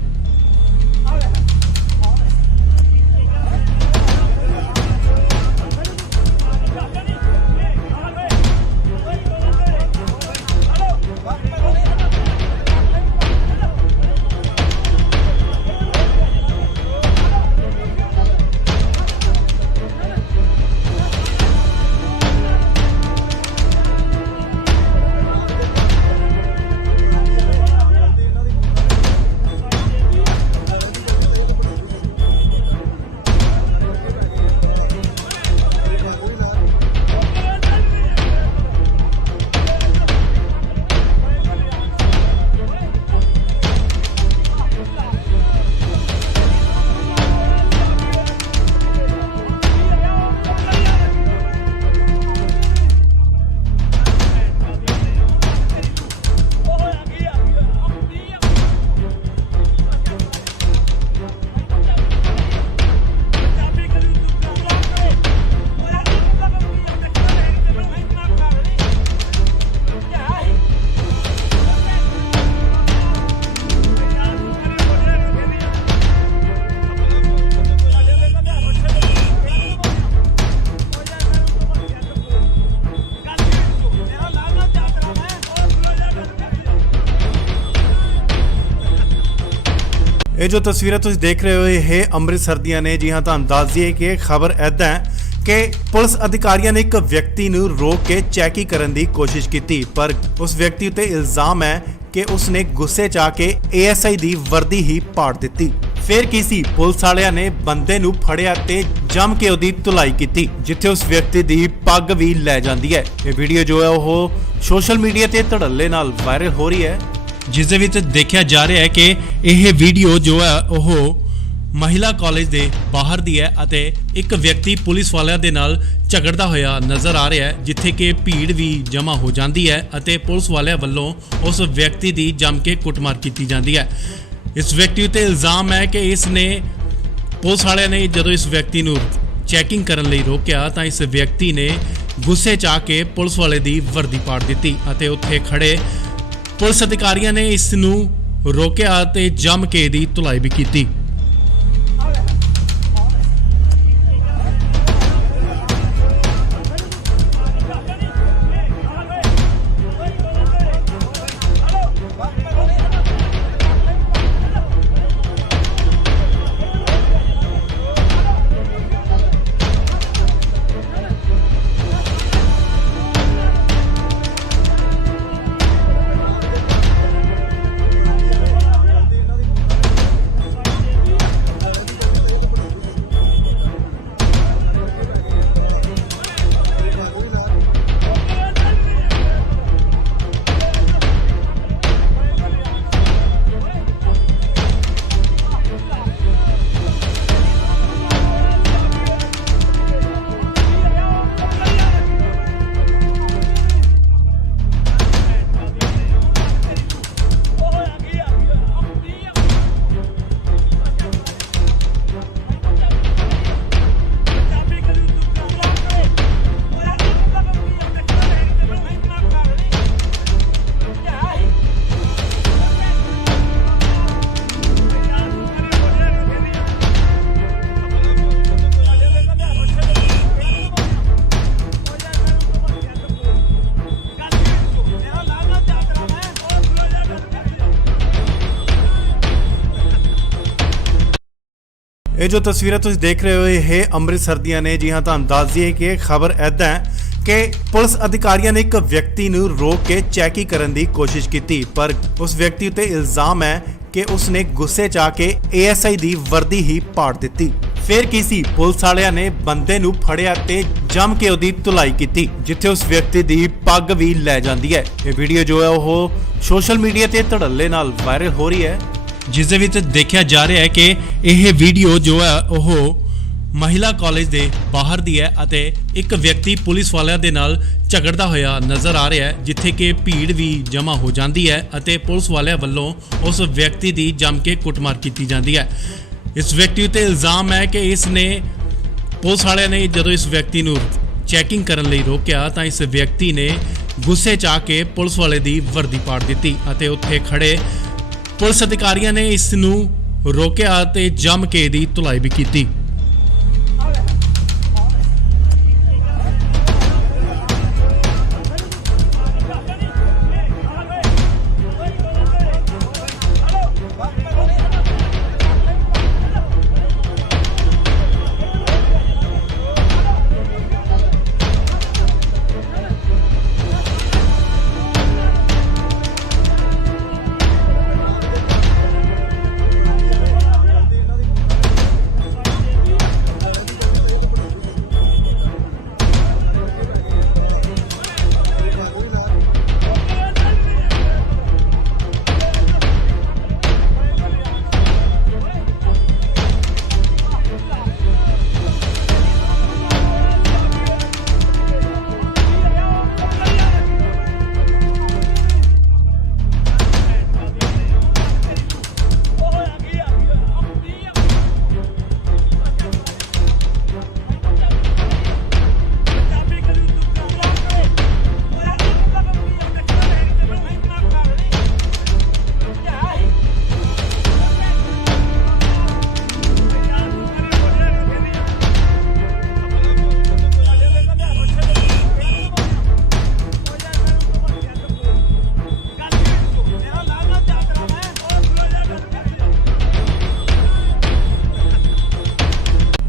ਇਹ ਜੋ ਤਸਵੀਰਾਂ ਤੁਸੀਂ ਦੇਖ ਰਹੇ ਹੋ ਇਹ ਅੰਮ੍ਰਿਤਸਰ ਦੀਆਂ ਨੇ। ਜੀ ਹਾਂ, ਤੁਹਾਨੂੰ ਦੱਸ ਦਈਏ ਕਿ ਖਬਰ ਐਦਾਂ ਹੈ ਕਿ ਪੁਲਿਸ ਅਧਿਕਾਰੀਆਂ ਨੇ ਇੱਕ ਵਿਅਕਤੀ ਨੂੰ ਰੋਕ ਕੇ ਚੈਕਿੰਗ ਕਰਨ ਦੀ ਕੋਸ਼ਿਸ਼ ਕੀਤੀ, ਪਰ ਉਸ ਵਿਅਕਤੀ ਉੱਤੇ ਇਲਜ਼ਾਮ ਹੈ ਕਿ ਉਸਨੇ ਗੁੱਸੇ 'ਚ ਆ ਕੇ ASI ਦੀ ਵਰਦੀ ਹੀ ਪਾੜ ਦਿੱਤੀ। ਫਿਰ ਕੀ ਸੀ, ਪੁਲਿਸ ਵਾਲਿਆਂ ਨੇ ਬੰਦੇ ਨੂੰ ਫੜਿਆ ਤੇ ਜੰਮ ਕੇ ਉਹਦੀ ਧੁਲਾਈ ਕੀਤੀ, ਜਿੱਥੇ ਉਸ ਵਿਅਕਤੀ ਦੀ ਪੱਗ ਵੀ ਲੈ ਜਾਂਦੀ ਹੈ। ਇਹ ਵੀਡੀਓ ਜੋ ਹੈ ਉਹ ਸੋਸ਼ਲ ਮੀਡੀਆ ਤੇ ਧੜੱਲੇ ਨਾਲ ਵਾਇਰਲ ਹੋ ਰਹੀ ਹੈ, ਜਿਸ ਦੇ ਵਿੱਚ ਦੇਖਿਆ ਜਾ ਰਿਹਾ ਹੈ ਕਿ ਇਹ ਵੀਡੀਓ ਜੋ ਹੈ ਉਹ ਮਹਿਲਾ ਕਾਲਜ ਦੇ ਬਾਹਰ ਦੀ ਹੈ ਅਤੇ ਇੱਕ ਵਿਅਕਤੀ ਪੁਲਿਸ ਵਾਲਿਆਂ ਦੇ ਨਾਲ ਝਗੜਦਾ ਹੋਇਆ ਨਜ਼ਰ ਆ ਰਿਹਾ ਹੈ, ਜਿੱਥੇ ਕਿ ਭੀੜ ਵੀ ਜਮ੍ਹਾਂ ਹੋ ਜਾਂਦੀ ਹੈ ਅਤੇ ਪੁਲਿਸ ਵਾਲਿਆਂ ਵੱਲੋਂ ਉਸ ਵਿਅਕਤੀ ਦੀ ਜੰਮ ਕੇ ਕੁੱਟਮਾਰ ਕੀਤੀ ਜਾਂਦੀ ਹੈ। ਇਸ ਵਿਅਕਤੀ ਉੱਤੇ ਇਲਜ਼ਾਮ ਹੈ ਕਿ ਇਸ ਨੇ ਪੁਲਿਸ ਵਾਲਿਆਂ ਨੇ ਜਦੋਂ ਇਸ ਵਿਅਕਤੀ ਨੂੰ ਚੈਕਿੰਗ ਕਰਨ ਲਈ ਰੋਕਿਆ ਤਾਂ ਇਸ ਵਿਅਕਤੀ ਨੇ ਗੁੱਸੇ 'ਚ ਆ ਕੇ ਪੁਲਿਸ ਵਾਲੇ ਦੀ ਵਰਦੀ ਪਾੜ ਦਿੱਤੀ ਅਤੇ ਉੱਥੇ ਖੜੇ ਪੁਲਿਸ ਅਧਿਕਾਰੀਆਂ ਨੇ ਇਸ ਨੂੰ ਰੋਕਿਆ ਤੇ ਜੰਮ ਕੇ ਦੀ ਧੁਲਾਈ ਵੀ ਕੀਤੀ। ਇਹ ਜੋ ਤਸਵੀਰਾਂ ਤੁਸੀਂ ਦੇਖ ਰਹੇ ਹੋ ਇਹ ਅੰਮ੍ਰਿਤਸਰ ਦੀਆਂ ਨੇ। ਜੀ ਹਾਂ, ਤੁਹਾਨੂੰ ਦੱਸ ਦਈਏ ਕਿ ਖਬਰ ਐਦਾਂ ਹੈ ਕਿ ਪੁਲਿਸ ਅਧਿਕਾਰੀਆਂ ਨੇ ਇੱਕ ਵਿਅਕਤੀ ਨੂੰ ਰੋਕ ਕੇ ਚੈਕਿੰਗ ਕਰਨ ਦੀ ਕੋਸ਼ਿਸ਼ ਕੀਤੀ, ਪਰ ਉਸ ਵਿਅਕਤੀ ਉੱਤੇ ਇਲਜ਼ਾਮ ਹੈ ਕਿ ਉਸਨੇ ਗੁੱਸੇ 'ਚ ਆ ਕੇ ASI ਦੀ ਵਰਦੀ ਹੀ ਪਾੜ ਦਿੱਤੀ। ਫਿਰ ਕੀ ਸੀ, ਪੁਲਿਸ ਵਾਲਿਆਂ ਨੇ ਬੰਦੇ ਨੂੰ ਫੜਿਆ ਤੇ ਜੰਮ ਕੇ ਉਹਦੀ ਧੁਲਾਈ ਕੀਤੀ, ਜਿੱਥੇ ਉਸ ਵਿਅਕਤੀ ਦੀ ਪੱਗ ਵੀ ਲੈ ਜਾਂਦੀ ਹੈ। ਇਹ ਵੀਡੀਓ ਜੋ ਹੈ ਉਹ ਸੋਸ਼ਲ ਮੀਡੀਆ ਤੇ ਧੜੱਲੇ ਨਾਲ ਵਾਇਰਲ ਹੋ ਰਹੀ ਹੈ, ਜਿਸ ਦੇ ਵਿੱਚ ਦੇਖਿਆ ਜਾ ਰਿਹਾ ਹੈ ਕਿ ਇਹ ਵੀਡੀਓ ਜੋ ਹੈ ਉਹ ਮਹਿਲਾ ਕਾਲਜ ਦੇ ਬਾਹਰ ਦੀ ਹੈ ਅਤੇ ਇੱਕ ਵਿਅਕਤੀ ਪੁਲਿਸ ਵਾਲਿਆਂ ਦੇ ਨਾਲ ਝਗੜਦਾ ਹੋਇਆ ਨਜ਼ਰ ਆ ਰਿਹਾ ਹੈ, ਜਿੱਥੇ ਕਿ ਭੀੜ ਵੀ ਜਮ੍ਹਾਂ ਹੋ ਜਾਂਦੀ ਹੈ ਅਤੇ ਪੁਲਿਸ ਵਾਲਿਆਂ ਵੱਲੋਂ ਉਸ ਵਿਅਕਤੀ ਦੀ ਜੰਮ ਕੇ ਕੁੱਟਮਾਰ ਕੀਤੀ ਜਾਂਦੀ ਹੈ। ਇਸ ਵਿਅਕਤੀ ਉੱਤੇ ਇਲਜ਼ਾਮ ਹੈ ਕਿ ਇਸ ਨੇ ਪੁਲਿਸ ਵਾਲਿਆਂ ਨੇ ਜਦੋਂ ਇਸ ਵਿਅਕਤੀ ਨੂੰ ਚੈਕਿੰਗ ਕਰਨ ਲਈ ਰੋਕਿਆ ਤਾਂ ਇਸ ਵਿਅਕਤੀ ਨੇ ਗੁੱਸੇ 'ਚ ਆ ਕੇ ਪੁਲਿਸ ਵਾਲੇ ਦੀ ਵਰਦੀ ਪਾੜ ਦਿੱਤੀ ਅਤੇ ਉੱਥੇ ਖੜੇ ਪੁਲਿਸ ਅਧਿਕਾਰੀਆਂ ਨੇ ਇਸ ਨੂੰ ਰੋਕਿਆ ਤੇ ਜੰਮ ਕੇ ਦੀ ਧੁਲਾਈ ਵੀ ਕੀਤੀ।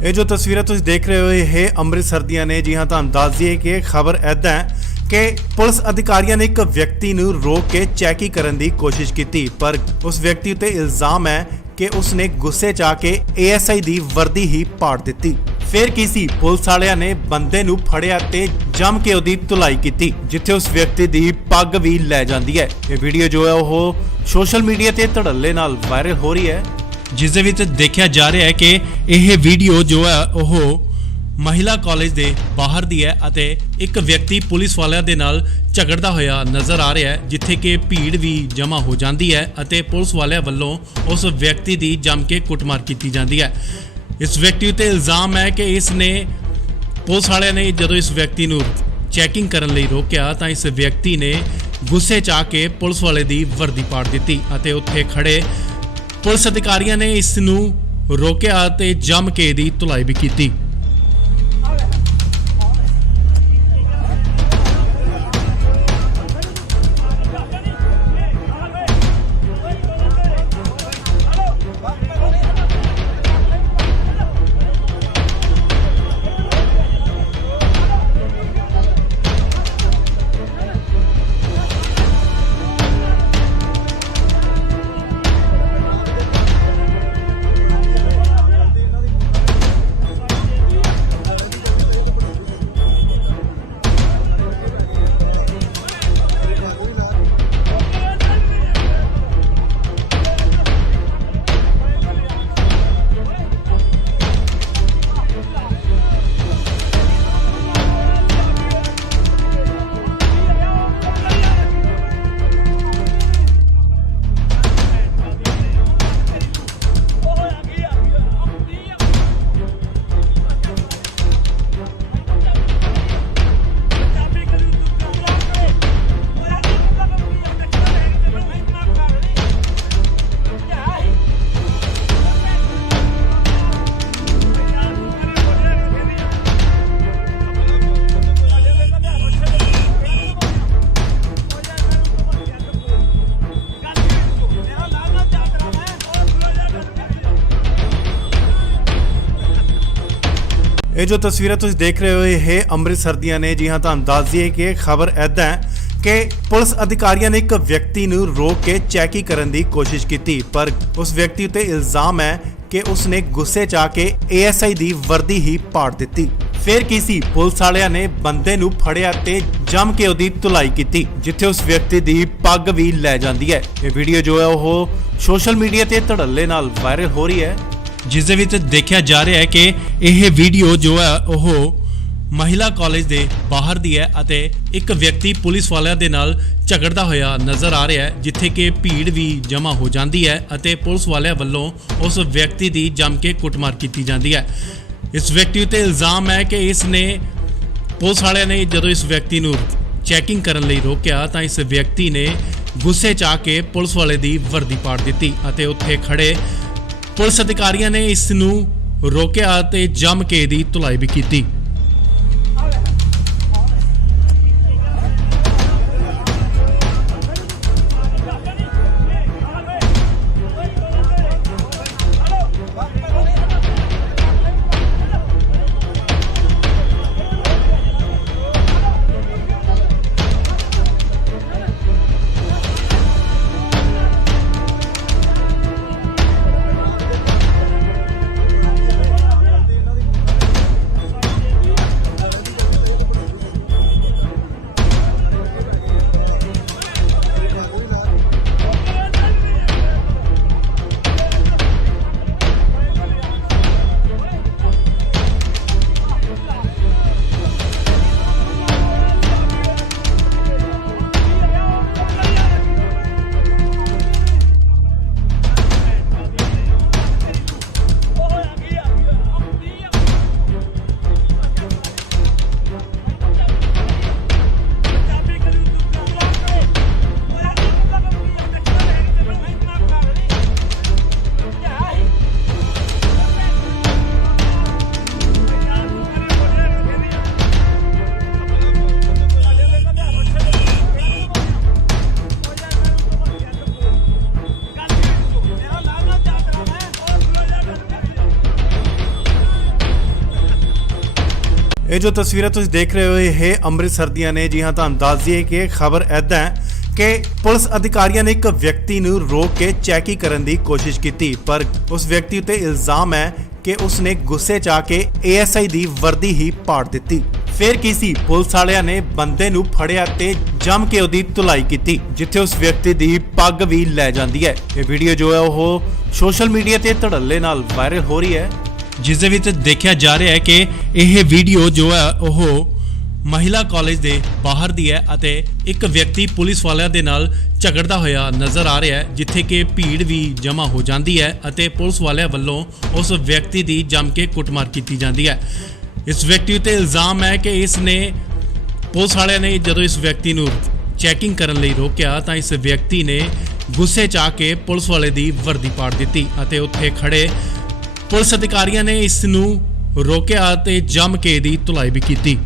ਇਹ ਜੋ ਤਸਵੀਰਾਂ ਤੁਸੀਂ ਦੇਖ ਰਹੇ ਹੋ ਇਹ ਅੰਮ੍ਰਿਤਸਰ ਦੀਆਂ ਨੇ। ਜੀ ਹਾਂ, ਤੁਹਾਨੂੰ ਦੱਸ ਦਈਏ ਕਿ ਖਬਰ ਐਦਾਂ ਹੈ ਕਿ ਪੁਲਿਸ ਅਧਿਕਾਰੀਆਂ ਨੇ ਇੱਕ ਵਿਅਕਤੀ ਨੂੰ ਰੋਕ ਕੇ ਚੈਕਿੰਗ ਕਰਨ ਦੀ ਕੋਸ਼ਿਸ਼ ਕੀਤੀ, ਪਰ ਉਸ ਵਿਅਕਤੀ ਉੱਤੇ ਇਲਜ਼ਾਮ ਹੈ ਕਿ ਉਸਨੇ ਗੁੱਸੇ 'ਚ ਆ ਕੇ ASI ਦੀ ਵਰਦੀ ਹੀ ਪਾੜ ਦਿੱਤੀ। ਫਿਰ ਕੀ ਸੀ, ਪੁਲਿਸ ਵਾਲਿਆਂ ਨੇ ਬੰਦੇ ਨੂੰ ਫੜਿਆ ਤੇ ਜੰਮ ਕੇ ਉਹਦੀ ਧੁਲਾਈ ਕੀਤੀ, ਜਿੱਥੇ ਉਸ ਵਿਅਕਤੀ ਦੀ ਪੱਗ ਵੀ ਲੈ ਜਾਂਦੀ ਹੈ। ਇਹ ਵੀਡੀਓ ਜੋ ਹੈ ਉਹ ਸੋਸ਼ਲ ਮੀਡੀਆ ਤੇ ਧੜੱਲੇ ਨਾਲ ਵਾਇਰਲ ਹੋ ਰਹੀ ਹੈ, ਜਿਸ ਦੇ ਵਿੱਚ ਦੇਖਿਆ ਜਾ ਰਿਹਾ ਹੈ ਕਿ ਇਹ ਵੀਡੀਓ ਜੋ ਹੈ ਉਹ ਮਹਿਲਾ ਕਾਲਜ ਦੇ ਬਾਹਰ ਦੀ ਹੈ ਅਤੇ ਇੱਕ ਵਿਅਕਤੀ ਪੁਲਿਸ ਵਾਲਿਆਂ ਦੇ ਨਾਲ ਝਗੜਦਾ ਹੋਇਆ ਨਜ਼ਰ ਆ ਰਿਹਾ ਹੈ, ਜਿੱਥੇ ਕਿ ਭੀੜ ਵੀ ਜਮ੍ਹਾਂ ਹੋ ਜਾਂਦੀ ਹੈ ਅਤੇ ਪੁਲਿਸ ਵਾਲਿਆਂ ਵੱਲੋਂ ਉਸ ਵਿਅਕਤੀ ਦੀ ਜੰਮ ਕੇ ਕੁੱਟਮਾਰ ਕੀਤੀ ਜਾਂਦੀ ਹੈ। ਇਸ ਵਿਅਕਤੀ ਉੱਤੇ ਇਲਜ਼ਾਮ ਹੈ ਕਿ ਇਸ ਨੇ ਪੁਲਿਸ ਵਾਲਿਆਂ ਨੇ ਜਦੋਂ ਇਸ ਵਿਅਕਤੀ ਨੂੰ ਚੈਕਿੰਗ ਕਰਨ ਲਈ ਰੋਕਿਆ ਤਾਂ ਇਸ ਵਿਅਕਤੀ ਨੇ ਗੁੱਸੇ 'ਚ ਆ ਕੇ ਪੁਲਿਸ ਵਾਲੇ ਦੀ ਵਰਦੀ ਪਾੜ ਦਿੱਤੀ ਅਤੇ ਉੱਥੇ ਖੜੇ ਪੁਲਿਸ ਅਧਿਕਾਰੀਆਂ ਨੇ ਇਸ ਨੂੰ ਰੋਕਿਆ ਤੇ ਜੰਮ ਕੇ ਦੀ ਧੁਲਾਈ ਵੀ ਕੀਤੀ। ਇਹ ਜੋ ਤਸਵੀਰਾਂ ਤੁਸੀਂ ਦੇਖ ਰਹੇ ਹੋ ਇਹ ਅੰਮ੍ਰਿਤਸਰ ਦੀਆਂ ਨੇ। ਜੀ ਹਾਂ, ਤੁਹਾਨੂੰ ਦੱਸ ਦਈਏ ਕਿ ਖਬਰ ਐਦਾਂ ਹੈ ਕਿ ਪੁਲਿਸ ਅਧਿਕਾਰੀਆਂ ਨੇ ਇੱਕ ਵਿਅਕਤੀ ਨੂੰ ਰੋਕ ਕੇ ਚੈਕਿੰਗ ਕਰਨ ਦੀ ਕੋਸ਼ਿਸ਼ ਕੀਤੀ, ਪਰ ਉਸ ਵਿਅਕਤੀ ਉੱਤੇ ਇਲਜ਼ਾਮ ਹੈ ਕਿ ਉਸਨੇ ਗੁੱਸੇ 'ਚ ਆ ਕੇ ASI ਦੀ ਵਰਦੀ ਹੀ ਪਾੜ ਦਿੱਤੀ। ਫਿਰ ਕੀ ਸੀ, ਪੁਲਿਸ ਵਾਲਿਆਂ ਨੇ ਬੰਦੇ ਨੂੰ ਫੜਿਆ ਤੇ ਜੰਮ ਕੇ ਉਹਦੀ ਧੁਲਾਈ ਕੀਤੀ, ਜਿੱਥੇ ਉਸ ਵਿਅਕਤੀ ਦੀ ਪੱਗ ਵੀ ਲੈ ਜਾਂਦੀ ਹੈ। ਇਹ ਵੀਡੀਓ ਜੋ ਹੈ ਉਹ ਸੋਸ਼ਲ ਮੀਡੀਆ ਤੇ ਧੜੱਲੇ ਨਾਲ ਵਾਇਰਲ ਹੋ ਰਹੀ ਹੈ, ਜਿਸ ਦੇ ਵਿੱਚ ਦੇਖਿਆ ਜਾ ਰਿਹਾ ਹੈ ਕਿ ਇਹ ਵੀਡੀਓ ਜੋ ਹੈ ਉਹ ਮਹਿਲਾ ਕਾਲਜ ਦੇ ਬਾਹਰ ਦੀ ਹੈ ਅਤੇ ਇੱਕ ਵਿਅਕਤੀ ਪੁਲਿਸ ਵਾਲਿਆਂ ਦੇ ਨਾਲ ਝਗੜਦਾ ਹੋਇਆ ਨਜ਼ਰ ਆ ਰਿਹਾ ਹੈ, ਜਿੱਥੇ ਕਿ ਭੀੜ ਵੀ ਜਮ੍ਹਾਂ ਹੋ ਜਾਂਦੀ ਹੈ ਅਤੇ ਪੁਲਿਸ ਵਾਲਿਆਂ ਵੱਲੋਂ ਉਸ ਵਿਅਕਤੀ ਦੀ ਜੰਮ ਕੇ ਕੁੱਟਮਾਰ ਕੀਤੀ ਜਾਂਦੀ ਹੈ। ਇਸ ਵਿਅਕਤੀ ਉੱਤੇ ਇਲਜ਼ਾਮ ਹੈ ਕਿ ਇਸ ਨੇ ਪੁਲਿਸ ਵਾਲਿਆਂ ਨੇ ਜਦੋਂ ਇਸ ਵਿਅਕਤੀ ਨੂੰ ਚੈਕਿੰਗ ਕਰਨ ਲਈ ਰੋਕਿਆ ਤਾਂ ਇਸ ਵਿਅਕਤੀ ਨੇ ਗੁੱਸੇ 'ਚ ਆ ਕੇ ਪੁਲਿਸ ਵਾਲੇ ਦੀ ਵਰਦੀ ਪਾੜ ਦਿੱਤੀ ਅਤੇ ਉੱਥੇ ਖੜੇ ਪੁਲਿਸ ਅਧਿਕਾਰੀਆਂ ਨੇ ਇਸ ਨੂੰ ਰੋਕਿਆ ਤੇ ਜੰਮ ਕੇ ਦੀ ਧੁਲਾਈ ਵੀ ਕੀਤੀ। ਇਹ ਜੋ ਤਸਵੀਰਾਂ ਤੁਸੀਂ ਦੇਖ ਰਹੇ ਹੋ ਇਹ ਅੰਮ੍ਰਿਤਸਰ ਦੀਆਂ ਨੇ। ਜੀ ਹਾਂ, ਤੁਹਾਨੂੰ ਦੱਸ ਦਈਏ ਕਿ ਖਬਰ ਐਦਾਂ ਹੈ ਕਿ ਪੁਲਿਸ ਅਧਿਕਾਰੀਆਂ ਨੇ ਇੱਕ ਵਿਅਕਤੀ ਨੂੰ ਰੋਕ ਕੇ ਚੈਕਿੰਗ ਕਰਨ ਦੀ ਕੋਸ਼ਿਸ਼ ਕੀਤੀ, ਪਰ ਉਸ ਵਿਅਕਤੀ ਉੱਤੇ ਇਲਜ਼ਾਮ ਹੈ ਕਿ ਉਸਨੇ ਗੁੱਸੇ 'ਚ ਆ ਕੇ ASI ਦੀ ਵਰਦੀ ਹੀ ਪਾੜ ਦਿੱਤੀ। ਫਿਰ ਕੀ ਸੀ, ਪੁਲਿਸ ਵਾਲਿਆਂ ਨੇ ਬੰਦੇ ਨੂੰ ਫੜਿਆ ਤੇ ਜੰਮ ਕੇ ਉਹਦੀ ਧੁਲਾਈ ਕੀਤੀ, ਜਿੱਥੇ ਉਸ ਵਿਅਕਤੀ ਦੀ ਪੱਗ ਵੀ ਲੈ ਜਾਂਦੀ ਹੈ। ਇਹ ਵੀਡੀਓ ਜੋ ਹੈ ਉਹ ਸੋਸ਼ਲ ਮੀਡੀਆ ਤੇ ਧੜੱਲੇ ਨਾਲ ਵਾਇਰਲ ਹੋ ਰਹੀ ਹੈ, ਜਿਸ ਦੇ ਵਿੱਚ ਦੇਖਿਆ ਜਾ ਰਿਹਾ ਹੈ ਕਿ ਇਹ ਵੀਡੀਓ ਜੋ ਹੈ ਉਹ ਮਹਿਲਾ ਕਾਲਜ ਦੇ ਬਾਹਰ ਦੀ ਹੈ ਅਤੇ ਇੱਕ ਵਿਅਕਤੀ ਪੁਲਿਸ ਵਾਲਿਆਂ ਦੇ ਨਾਲ ਝਗੜਦਾ ਹੋਇਆ ਨਜ਼ਰ ਆ ਰਿਹਾ ਹੈ, ਜਿੱਥੇ ਕਿ ਭੀੜ ਵੀ ਜਮ੍ਹਾਂ ਹੋ ਜਾਂਦੀ ਹੈ ਅਤੇ ਪੁਲਿਸ ਵਾਲਿਆਂ ਵੱਲੋਂ ਉਸ ਵਿਅਕਤੀ ਦੀ ਜੰਮ ਕੇ ਕੁੱਟਮਾਰ ਕੀਤੀ ਜਾਂਦੀ ਹੈ। ਇਸ ਵਿਅਕਤੀ ਉੱਤੇ ਇਲਜ਼ਾਮ ਹੈ ਕਿ ਇਸ ਨੇ ਪੁਲਿਸ ਵਾਲਿਆਂ ਨੇ ਜਦੋਂ ਇਸ ਵਿਅਕਤੀ ਨੂੰ ਚੈਕਿੰਗ ਕਰਨ ਲਈ ਰੋਕਿਆ ਤਾਂ ਇਸ ਵਿਅਕਤੀ ਨੇ ਗੁੱਸੇ 'ਚ ਆ ਕੇ ਪੁਲਿਸ ਵਾਲੇ ਦੀ ਵਰਦੀ ਪਾੜ ਦਿੱਤੀ ਅਤੇ ਉੱਥੇ ਖੜੇ ਪੁਲਿਸ ਅਧਿਕਾਰੀਆਂ ਨੇ ਇਸ ਨੂੰ ਰੋਕਿਆ ਤੇ ਜੰਮ ਕੇ ਦੀ ਧੁਲਾਈ ਵੀ ਕੀਤੀ।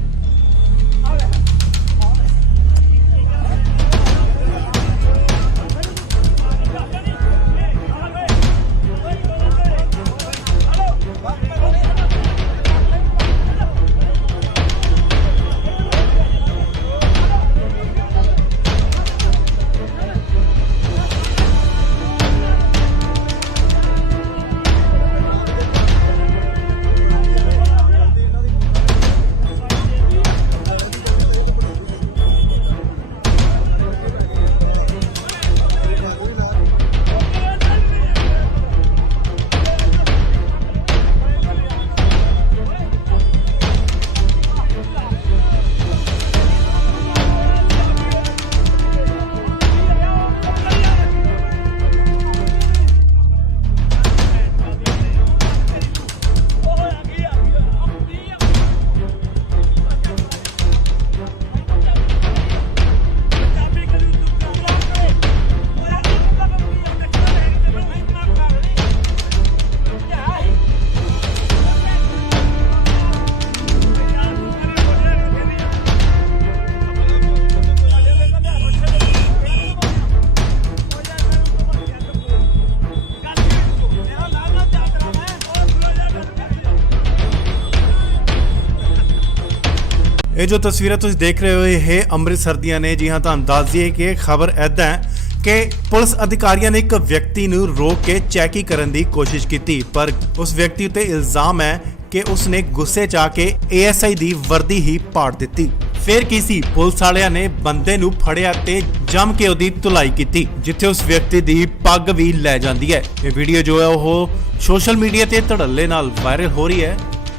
ਇਹ ਜੋ ਤਸਵੀਰਾਂ ਤੁਸੀਂ ਦੇਖ ਰਹੇ ਹੋ ਇਹ ਅੰਮ੍ਰਿਤਸਰ ਦੀਆਂ ਨੇ। ਜੀ ਹਾਂ, ਤੁਹਾਨੂੰ ਦੱਸ ਦਈਏ ਕਿ ਖਬਰ ਐਦਾਂ ਹੈ ਕਿ ਪੁਲਿਸ ਅਧਿਕਾਰੀਆਂ ਨੇ ਇੱਕ ਵਿਅਕਤੀ ਨੂੰ ਰੋਕ ਕੇ ਚੈਕਿੰਗ ਕਰਨ ਦੀ ਕੋਸ਼ਿਸ਼ ਕੀਤੀ, ਪਰ ਉਸ ਵਿਅਕਤੀ ਉੱਤੇ ਇਲਜ਼ਾਮ ਹੈ ਕਿ ਉਸਨੇ ਗੁੱਸੇ 'ਚ ਆ ਕੇ ASI ਦੀ ਵਰਦੀ ਹੀ ਪਾੜ ਦਿੱਤੀ। ਫਿਰ ਕੀ ਸੀ, ਪੁਲਿਸ ਵਾਲਿਆਂ ਨੇ ਬੰਦੇ ਨੂੰ ਫੜਿਆ ਤੇ ਜੰਮ ਕੇ ਉਹਦੀ ਧੁਲਾਈ ਕੀਤੀ, ਜਿੱਥੇ ਉਸ ਵਿਅਕਤੀ ਦੀ ਪੱਗ ਵੀ ਲੈ ਜਾਂਦੀ ਹੈ। ਇਹ ਵੀਡੀਓ ਜੋ ਹੈ ਉਹ ਸੋਸ਼ਲ ਮੀਡੀਆ ਤੇ ਧੜੱਲੇ ਨਾਲ ਵਾਇਰਲ ਹੋ ਰਹੀ ਹੈ,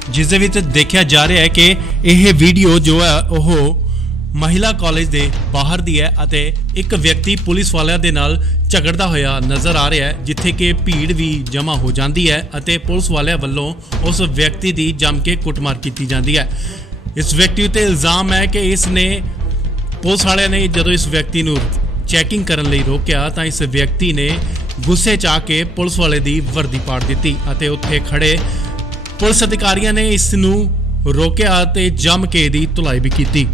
ਜਿਸ ਦੇ ਵਿੱਚ ਦੇਖਿਆ ਜਾ ਰਿਹਾ ਹੈ ਕਿ ਇਹ ਵੀਡੀਓ ਜੋ ਹੈ ਉਹ ਮਹਿਲਾ ਕਾਲਜ ਦੇ ਬਾਹਰ ਦੀ ਹੈ ਅਤੇ ਇੱਕ ਵਿਅਕਤੀ ਪੁਲਿਸ ਵਾਲਿਆਂ ਦੇ ਨਾਲ ਝਗੜਦਾ ਹੋਇਆ ਨਜ਼ਰ ਆ ਰਿਹਾ ਹੈ, ਜਿੱਥੇ ਕਿ ਭੀੜ ਵੀ ਜਮ੍ਹਾਂ ਹੋ ਜਾਂਦੀ ਹੈ ਅਤੇ ਪੁਲਿਸ ਵਾਲਿਆਂ ਵੱਲੋਂ ਉਸ ਵਿਅਕਤੀ ਦੀ ਜੰਮ ਕੇ ਕੁੱਟਮਾਰ ਕੀਤੀ ਜਾਂਦੀ ਹੈ। ਇਸ ਵਿਅਕਤੀ ਉੱਤੇ ਇਲਜ਼ਾਮ ਹੈ ਕਿ ਇਸ ਨੇ ਪੁਲਿਸ ਵਾਲਿਆਂ ਨੇ ਜਦੋਂ ਇਸ ਵਿਅਕਤੀ ਨੂੰ ਚੈਕਿੰਗ ਕਰਨ ਲਈ ਰੋਕਿਆ ਤਾਂ ਇਸ ਵਿਅਕਤੀ ਨੇ ਗੁੱਸੇ 'ਚ ਆ ਕੇ ਪੁਲਿਸ ਵਾਲੇ ਦੀ ਵਰਦੀ ਪਾੜ ਦਿੱਤੀ ਅਤੇ ਉੱਥੇ ਖੜੇ ਪੁਲਿਸ ਅਧਿਕਾਰੀਆਂ ਨੇ ਇਸ ਨੂੰ ਰੋਕਿਆ ਤੇ ਜੰਮ ਕੇ ਦੀ ਧੁਲਾਈ ਵੀ ਕੀਤੀ।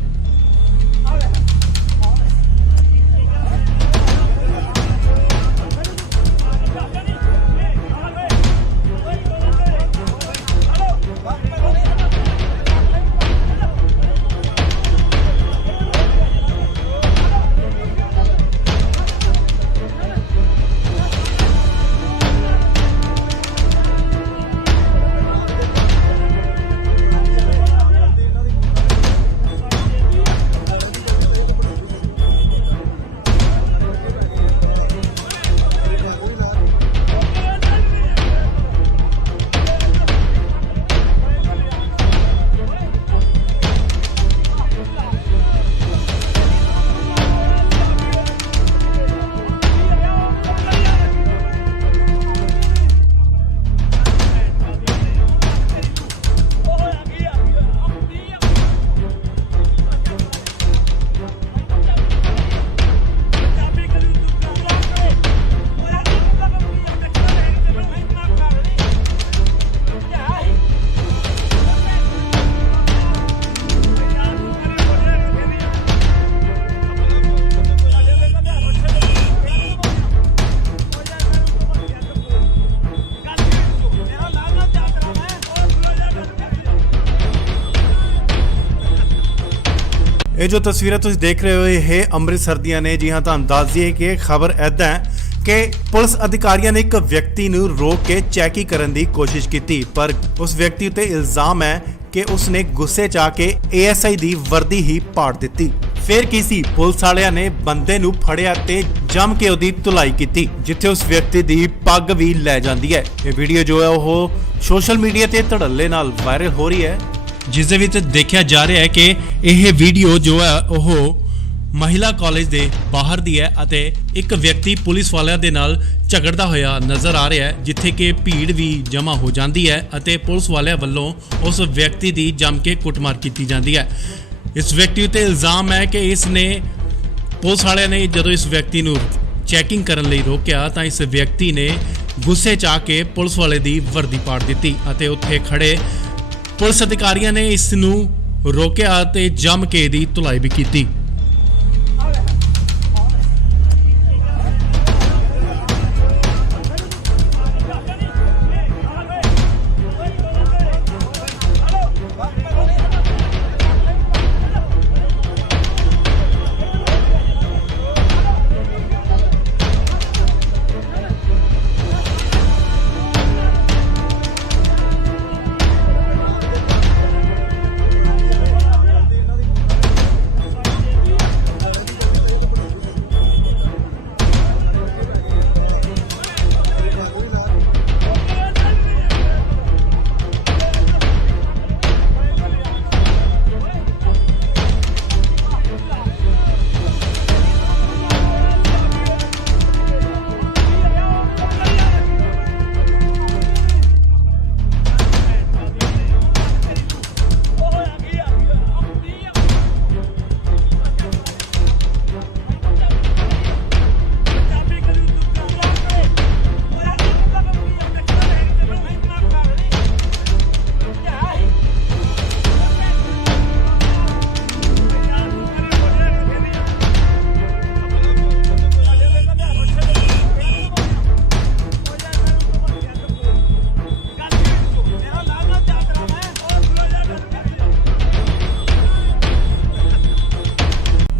ਇਹ ਜੋ ਤਸਵੀਰਾਂ ਤੁਸੀਂ ਦੇਖ ਰਹੇ ਹੋ ਇਹ ਅੰਮ੍ਰਿਤਸਰ ਦੀਆਂ ਨੇ। ਜੀ ਹਾਂ, ਤੁਹਾਨੂੰ ਦੱਸ ਦਈਏ ਕਿ ਖਬਰ ਐਦਾਂ ਹੈ ਕਿ ਪੁਲਿਸ ਅਧਿਕਾਰੀਆਂ ਨੇ ਇੱਕ ਵਿਅਕਤੀ ਨੂੰ ਰੋਕ ਕੇ ਚੈਕਿੰਗ ਕਰਨ ਦੀ ਕੋਸ਼ਿਸ਼ ਕੀਤੀ, ਪਰ ਉਸ ਵਿਅਕਤੀ ਉੱਤੇ ਇਲਜ਼ਾਮ ਹੈ ਕਿ ਉਸਨੇ ਗੁੱਸੇ 'ਚ ਆ ਕੇ ASI ਦੀ ਵਰਦੀ ਹੀ ਪਾੜ ਦਿੱਤੀ। ਫਿਰ ਕੀ ਸੀ, ਪੁਲਿਸ ਵਾਲਿਆਂ ਨੇ ਬੰਦੇ ਨੂੰ ਫੜਿਆ ਤੇ ਜੰਮ ਕੇ ਉਹਦੀ ਧੁਲਾਈ ਕੀਤੀ, ਜਿੱਥੇ ਉਸ ਵਿਅਕਤੀ ਦੀ ਪੱਗ ਵੀ ਲੈ ਜਾਂਦੀ ਹੈ। ਇਹ ਵੀਡੀਓ ਜੋ ਹੈ ਉਹ ਸੋਸ਼ਲ ਮੀਡੀਆ ਤੇ ਧੜੱਲੇ ਨਾਲ ਵਾਇਰਲ ਹੋ ਰਹੀ ਹੈ, ਜਿਸ ਦੇ ਵਿੱਚ ਦੇਖਿਆ ਜਾ ਰਿਹਾ ਹੈ ਕਿ ਇਹ ਵੀਡੀਓ ਜੋ ਹੈ ਉਹ ਮਹਿਲਾ ਕਾਲਜ ਦੇ ਬਾਹਰ ਦੀ ਹੈ ਅਤੇ ਇੱਕ ਵਿਅਕਤੀ ਪੁਲਿਸ ਵਾਲਿਆਂ ਦੇ ਨਾਲ ਝਗੜਦਾ ਹੋਇਆ ਨਜ਼ਰ ਆ ਰਿਹਾ ਹੈ, ਜਿੱਥੇ ਕਿ ਭੀੜ ਵੀ ਜਮ੍ਹਾਂ ਹੋ ਜਾਂਦੀ ਹੈ ਅਤੇ ਪੁਲਿਸ ਵਾਲਿਆਂ ਵੱਲੋਂ ਉਸ ਵਿਅਕਤੀ ਦੀ ਜੰਮ ਕੇ ਕੁੱਟਮਾਰ ਕੀਤੀ ਜਾਂਦੀ ਹੈ। ਇਸ ਵਿਅਕਤੀ ਉੱਤੇ ਇਲਜ਼ਾਮ ਹੈ ਕਿ ਇਸ ਨੇ ਪੁਲਿਸ ਵਾਲਿਆਂ ਨੇ ਜਦੋਂ ਇਸ ਵਿਅਕਤੀ ਨੂੰ ਚੈਕਿੰਗ ਕਰਨ ਲਈ ਰੋਕਿਆ ਤਾਂ ਇਸ ਵਿਅਕਤੀ ਨੇ ਗੁੱਸੇ 'ਚ ਆ ਕੇ ਪੁਲਿਸ ਵਾਲੇ ਦੀ ਵਰਦੀ ਪਾੜ ਦਿੱਤੀ ਅਤੇ ਉੱਥੇ ਖੜੇ ਪੁਲਿਸ ਅਧਿਕਾਰੀਆਂ ਨੇ ਇਸ ਨੂੰ ਰੋਕਿਆ ਤੇ ਜੰਮ ਕੇ ਦੀ ਧੁਲਾਈ ਵੀ ਕੀਤੀ।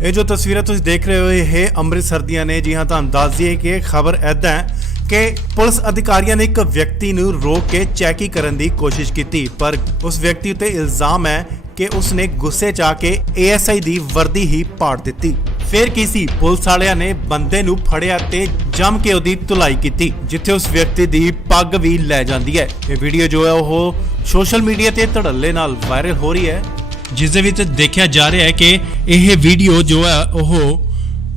ਇਹ ਜੋ ਤਸਵੀਰਾਂ ਤੁਸੀਂ ਦੇਖ ਰਹੇ ਹੋ ਇਹ ਅੰਮ੍ਰਿਤਸਰ ਦੀਆਂ ਨੇ। ਜੀ ਹਾਂ, ਤੁਹਾਨੂੰ ਦੱਸ ਦਈਏ ਕਿ ਖਬਰ ਐਦਾਂ ਹੈ ਕਿ ਪੁਲਿਸ ਅਧਿਕਾਰੀਆਂ ਨੇ ਇੱਕ ਵਿਅਕਤੀ ਨੂੰ ਰੋਕ ਕੇ ਚੈਕਿੰਗ ਕਰਨ ਦੀ ਕੋਸ਼ਿਸ਼ ਕੀਤੀ, ਪਰ ਉਸ ਵਿਅਕਤੀ ਉੱਤੇ ਇਲਜ਼ਾਮ ਹੈ ਕਿ ਉਸਨੇ ਗੁੱਸੇ 'ਚ ਆ ਕੇ ASI ਦੀ ਵਰਦੀ ਹੀ ਪਾੜ ਦਿੱਤੀ। ਫਿਰ ਕੀ ਸੀ, ਪੁਲਿਸ ਵਾਲਿਆਂ ਨੇ ਬੰਦੇ ਨੂੰ ਫੜਿਆ ਤੇ ਜੰਮ ਕੇ ਉਹਦੀ ਧੁਲਾਈ ਕੀਤੀ, ਜਿੱਥੇ ਉਸ ਵਿਅਕਤੀ ਦੀ ਪੱਗ ਵੀ ਲੈ ਜਾਂਦੀ ਹੈ। ਇਹ ਵੀਡੀਓ ਜੋ ਹੈ ਉਹ ਸੋਸ਼ਲ ਮੀਡੀਆ ਤੇ ਧੜੱਲੇ ਨਾਲ ਵਾਇਰਲ ਹੋ ਰਹੀ ਹੈ, ਜਿਸ ਦੇ ਵਿੱਚ ਦੇਖਿਆ ਜਾ ਰਿਹਾ ਹੈ ਕਿ ਇਹ ਵੀਡੀਓ ਜੋ ਹੈ ਉਹ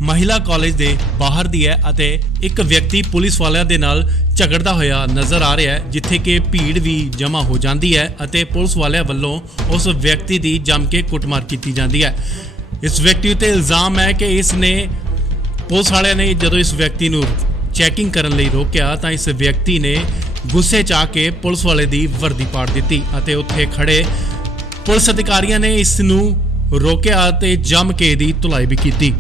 ਮਹਿਲਾ ਕਾਲਜ ਦੇ ਬਾਹਰ ਦੀ ਹੈ ਅਤੇ ਇੱਕ ਵਿਅਕਤੀ ਪੁਲਿਸ ਵਾਲਿਆਂ ਦੇ ਨਾਲ ਝਗੜਦਾ ਹੋਇਆ ਨਜ਼ਰ ਆ ਰਿਹਾ ਹੈ, ਜਿੱਥੇ ਕਿ ਭੀੜ ਵੀ ਜਮ੍ਹਾਂ ਹੋ ਜਾਂਦੀ ਹੈ ਅਤੇ ਪੁਲਿਸ ਵਾਲਿਆਂ ਵੱਲੋਂ ਉਸ ਵਿਅਕਤੀ ਦੀ ਜੰਮ ਕੇ ਕੁੱਟਮਾਰ ਕੀਤੀ ਜਾਂਦੀ ਹੈ। ਇਸ ਵਿਅਕਤੀ ਉੱਤੇ ਇਲਜ਼ਾਮ ਹੈ ਕਿ ਇਸ ਨੇ ਪੁਲਿਸ ਵਾਲਿਆਂ ਨੇ ਜਦੋਂ ਇਸ ਵਿਅਕਤੀ ਨੂੰ ਚੈਕਿੰਗ ਕਰਨ ਲਈ ਰੋਕਿਆ ਤਾਂ ਇਸ ਵਿਅਕਤੀ ਨੇ ਗੁੱਸੇ 'ਚ ਆ ਕੇ ਪੁਲਿਸ ਵਾਲੇ ਦੀ ਵਰਦੀ ਪਾੜ ਦਿੱਤੀ ਅਤੇ ਉੱਥੇ ਖੜੇ ਪੁਲਿਸ ਅਧਿਕਾਰੀਆਂ ਨੇ ਇਸ ਨੂੰ ਰੋਕਿਆ ਅਤੇ ਜੰਮ ਕੇ ਇਹਦੀ ਧੁਲਾਈ ਵੀ ਕੀਤੀ।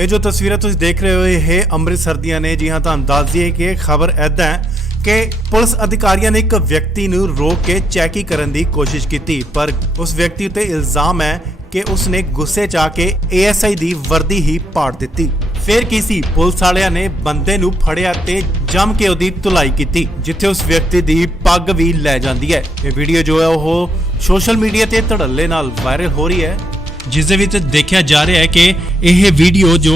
ਇਹ ਜੋ ਤਸਵੀਰਾਂ ਤੁਸੀਂ ਦੇਖ ਰਹੇ ਹੋ ਇਹ ਅੰਮ੍ਰਿਤਸਰ ਦੀਆਂ ਨੇ। ਜੀ ਹਾਂ, ਤੁਹਾਨੂੰ ਦੱਸ ਦਈਏ ਕਿ ਖਬਰ ਐਦਾਂ ਹੈ ਕਿ ਪੁਲਿਸ ਅਧਿਕਾਰੀਆਂ ਨੇ ਇੱਕ ਵਿਅਕਤੀ ਨੂੰ ਰੋਕ ਕੇ ਚੈਕਿੰਗ ਕਰਨ ਦੀ ਕੋਸ਼ਿਸ਼ ਕੀਤੀ, ਪਰ ਉਸ ਵਿਅਕਤੀ ਉੱਤੇ ਇਲਜ਼ਾਮ ਹੈ ਕਿ ਉਸਨੇ ਗੁੱਸੇ 'ਚ ਆ ਕੇ ASI ਦੀ ਵਰਦੀ ਹੀ ਪਾੜ ਦਿੱਤੀ। ਫਿਰ ਕੀ ਸੀ, ਪੁਲਿਸ ਵਾਲਿਆਂ ਨੇ ਬੰਦੇ ਨੂੰ ਫੜਿਆ ਤੇ ਜੰਮ ਕੇ ਉਹਦੀ ਧੁਲਾਈ ਕੀਤੀ, ਜਿੱਥੇ ਉਸ ਵਿਅਕਤੀ ਦੀ ਪੱਗ ਵੀ ਲੈ ਜਾਂਦੀ ਹੈ। ਇਹ ਵੀਡੀਓ ਜੋ ਹੈ ਉਹ ਸੋਸ਼ਲ ਮੀਡੀਆ ਤੇ ਧੜੱਲੇ ਨਾਲ ਵਾਇਰਲ ਹੋ ਰਹੀ ਹੈ, ਜਿਸ ਦੇ ਵਿੱਚ ਦੇਖਿਆ ਜਾ ਰਿਹਾ ਹੈ ਕਿ ਇਹ ਵੀਡੀਓ ਜੋ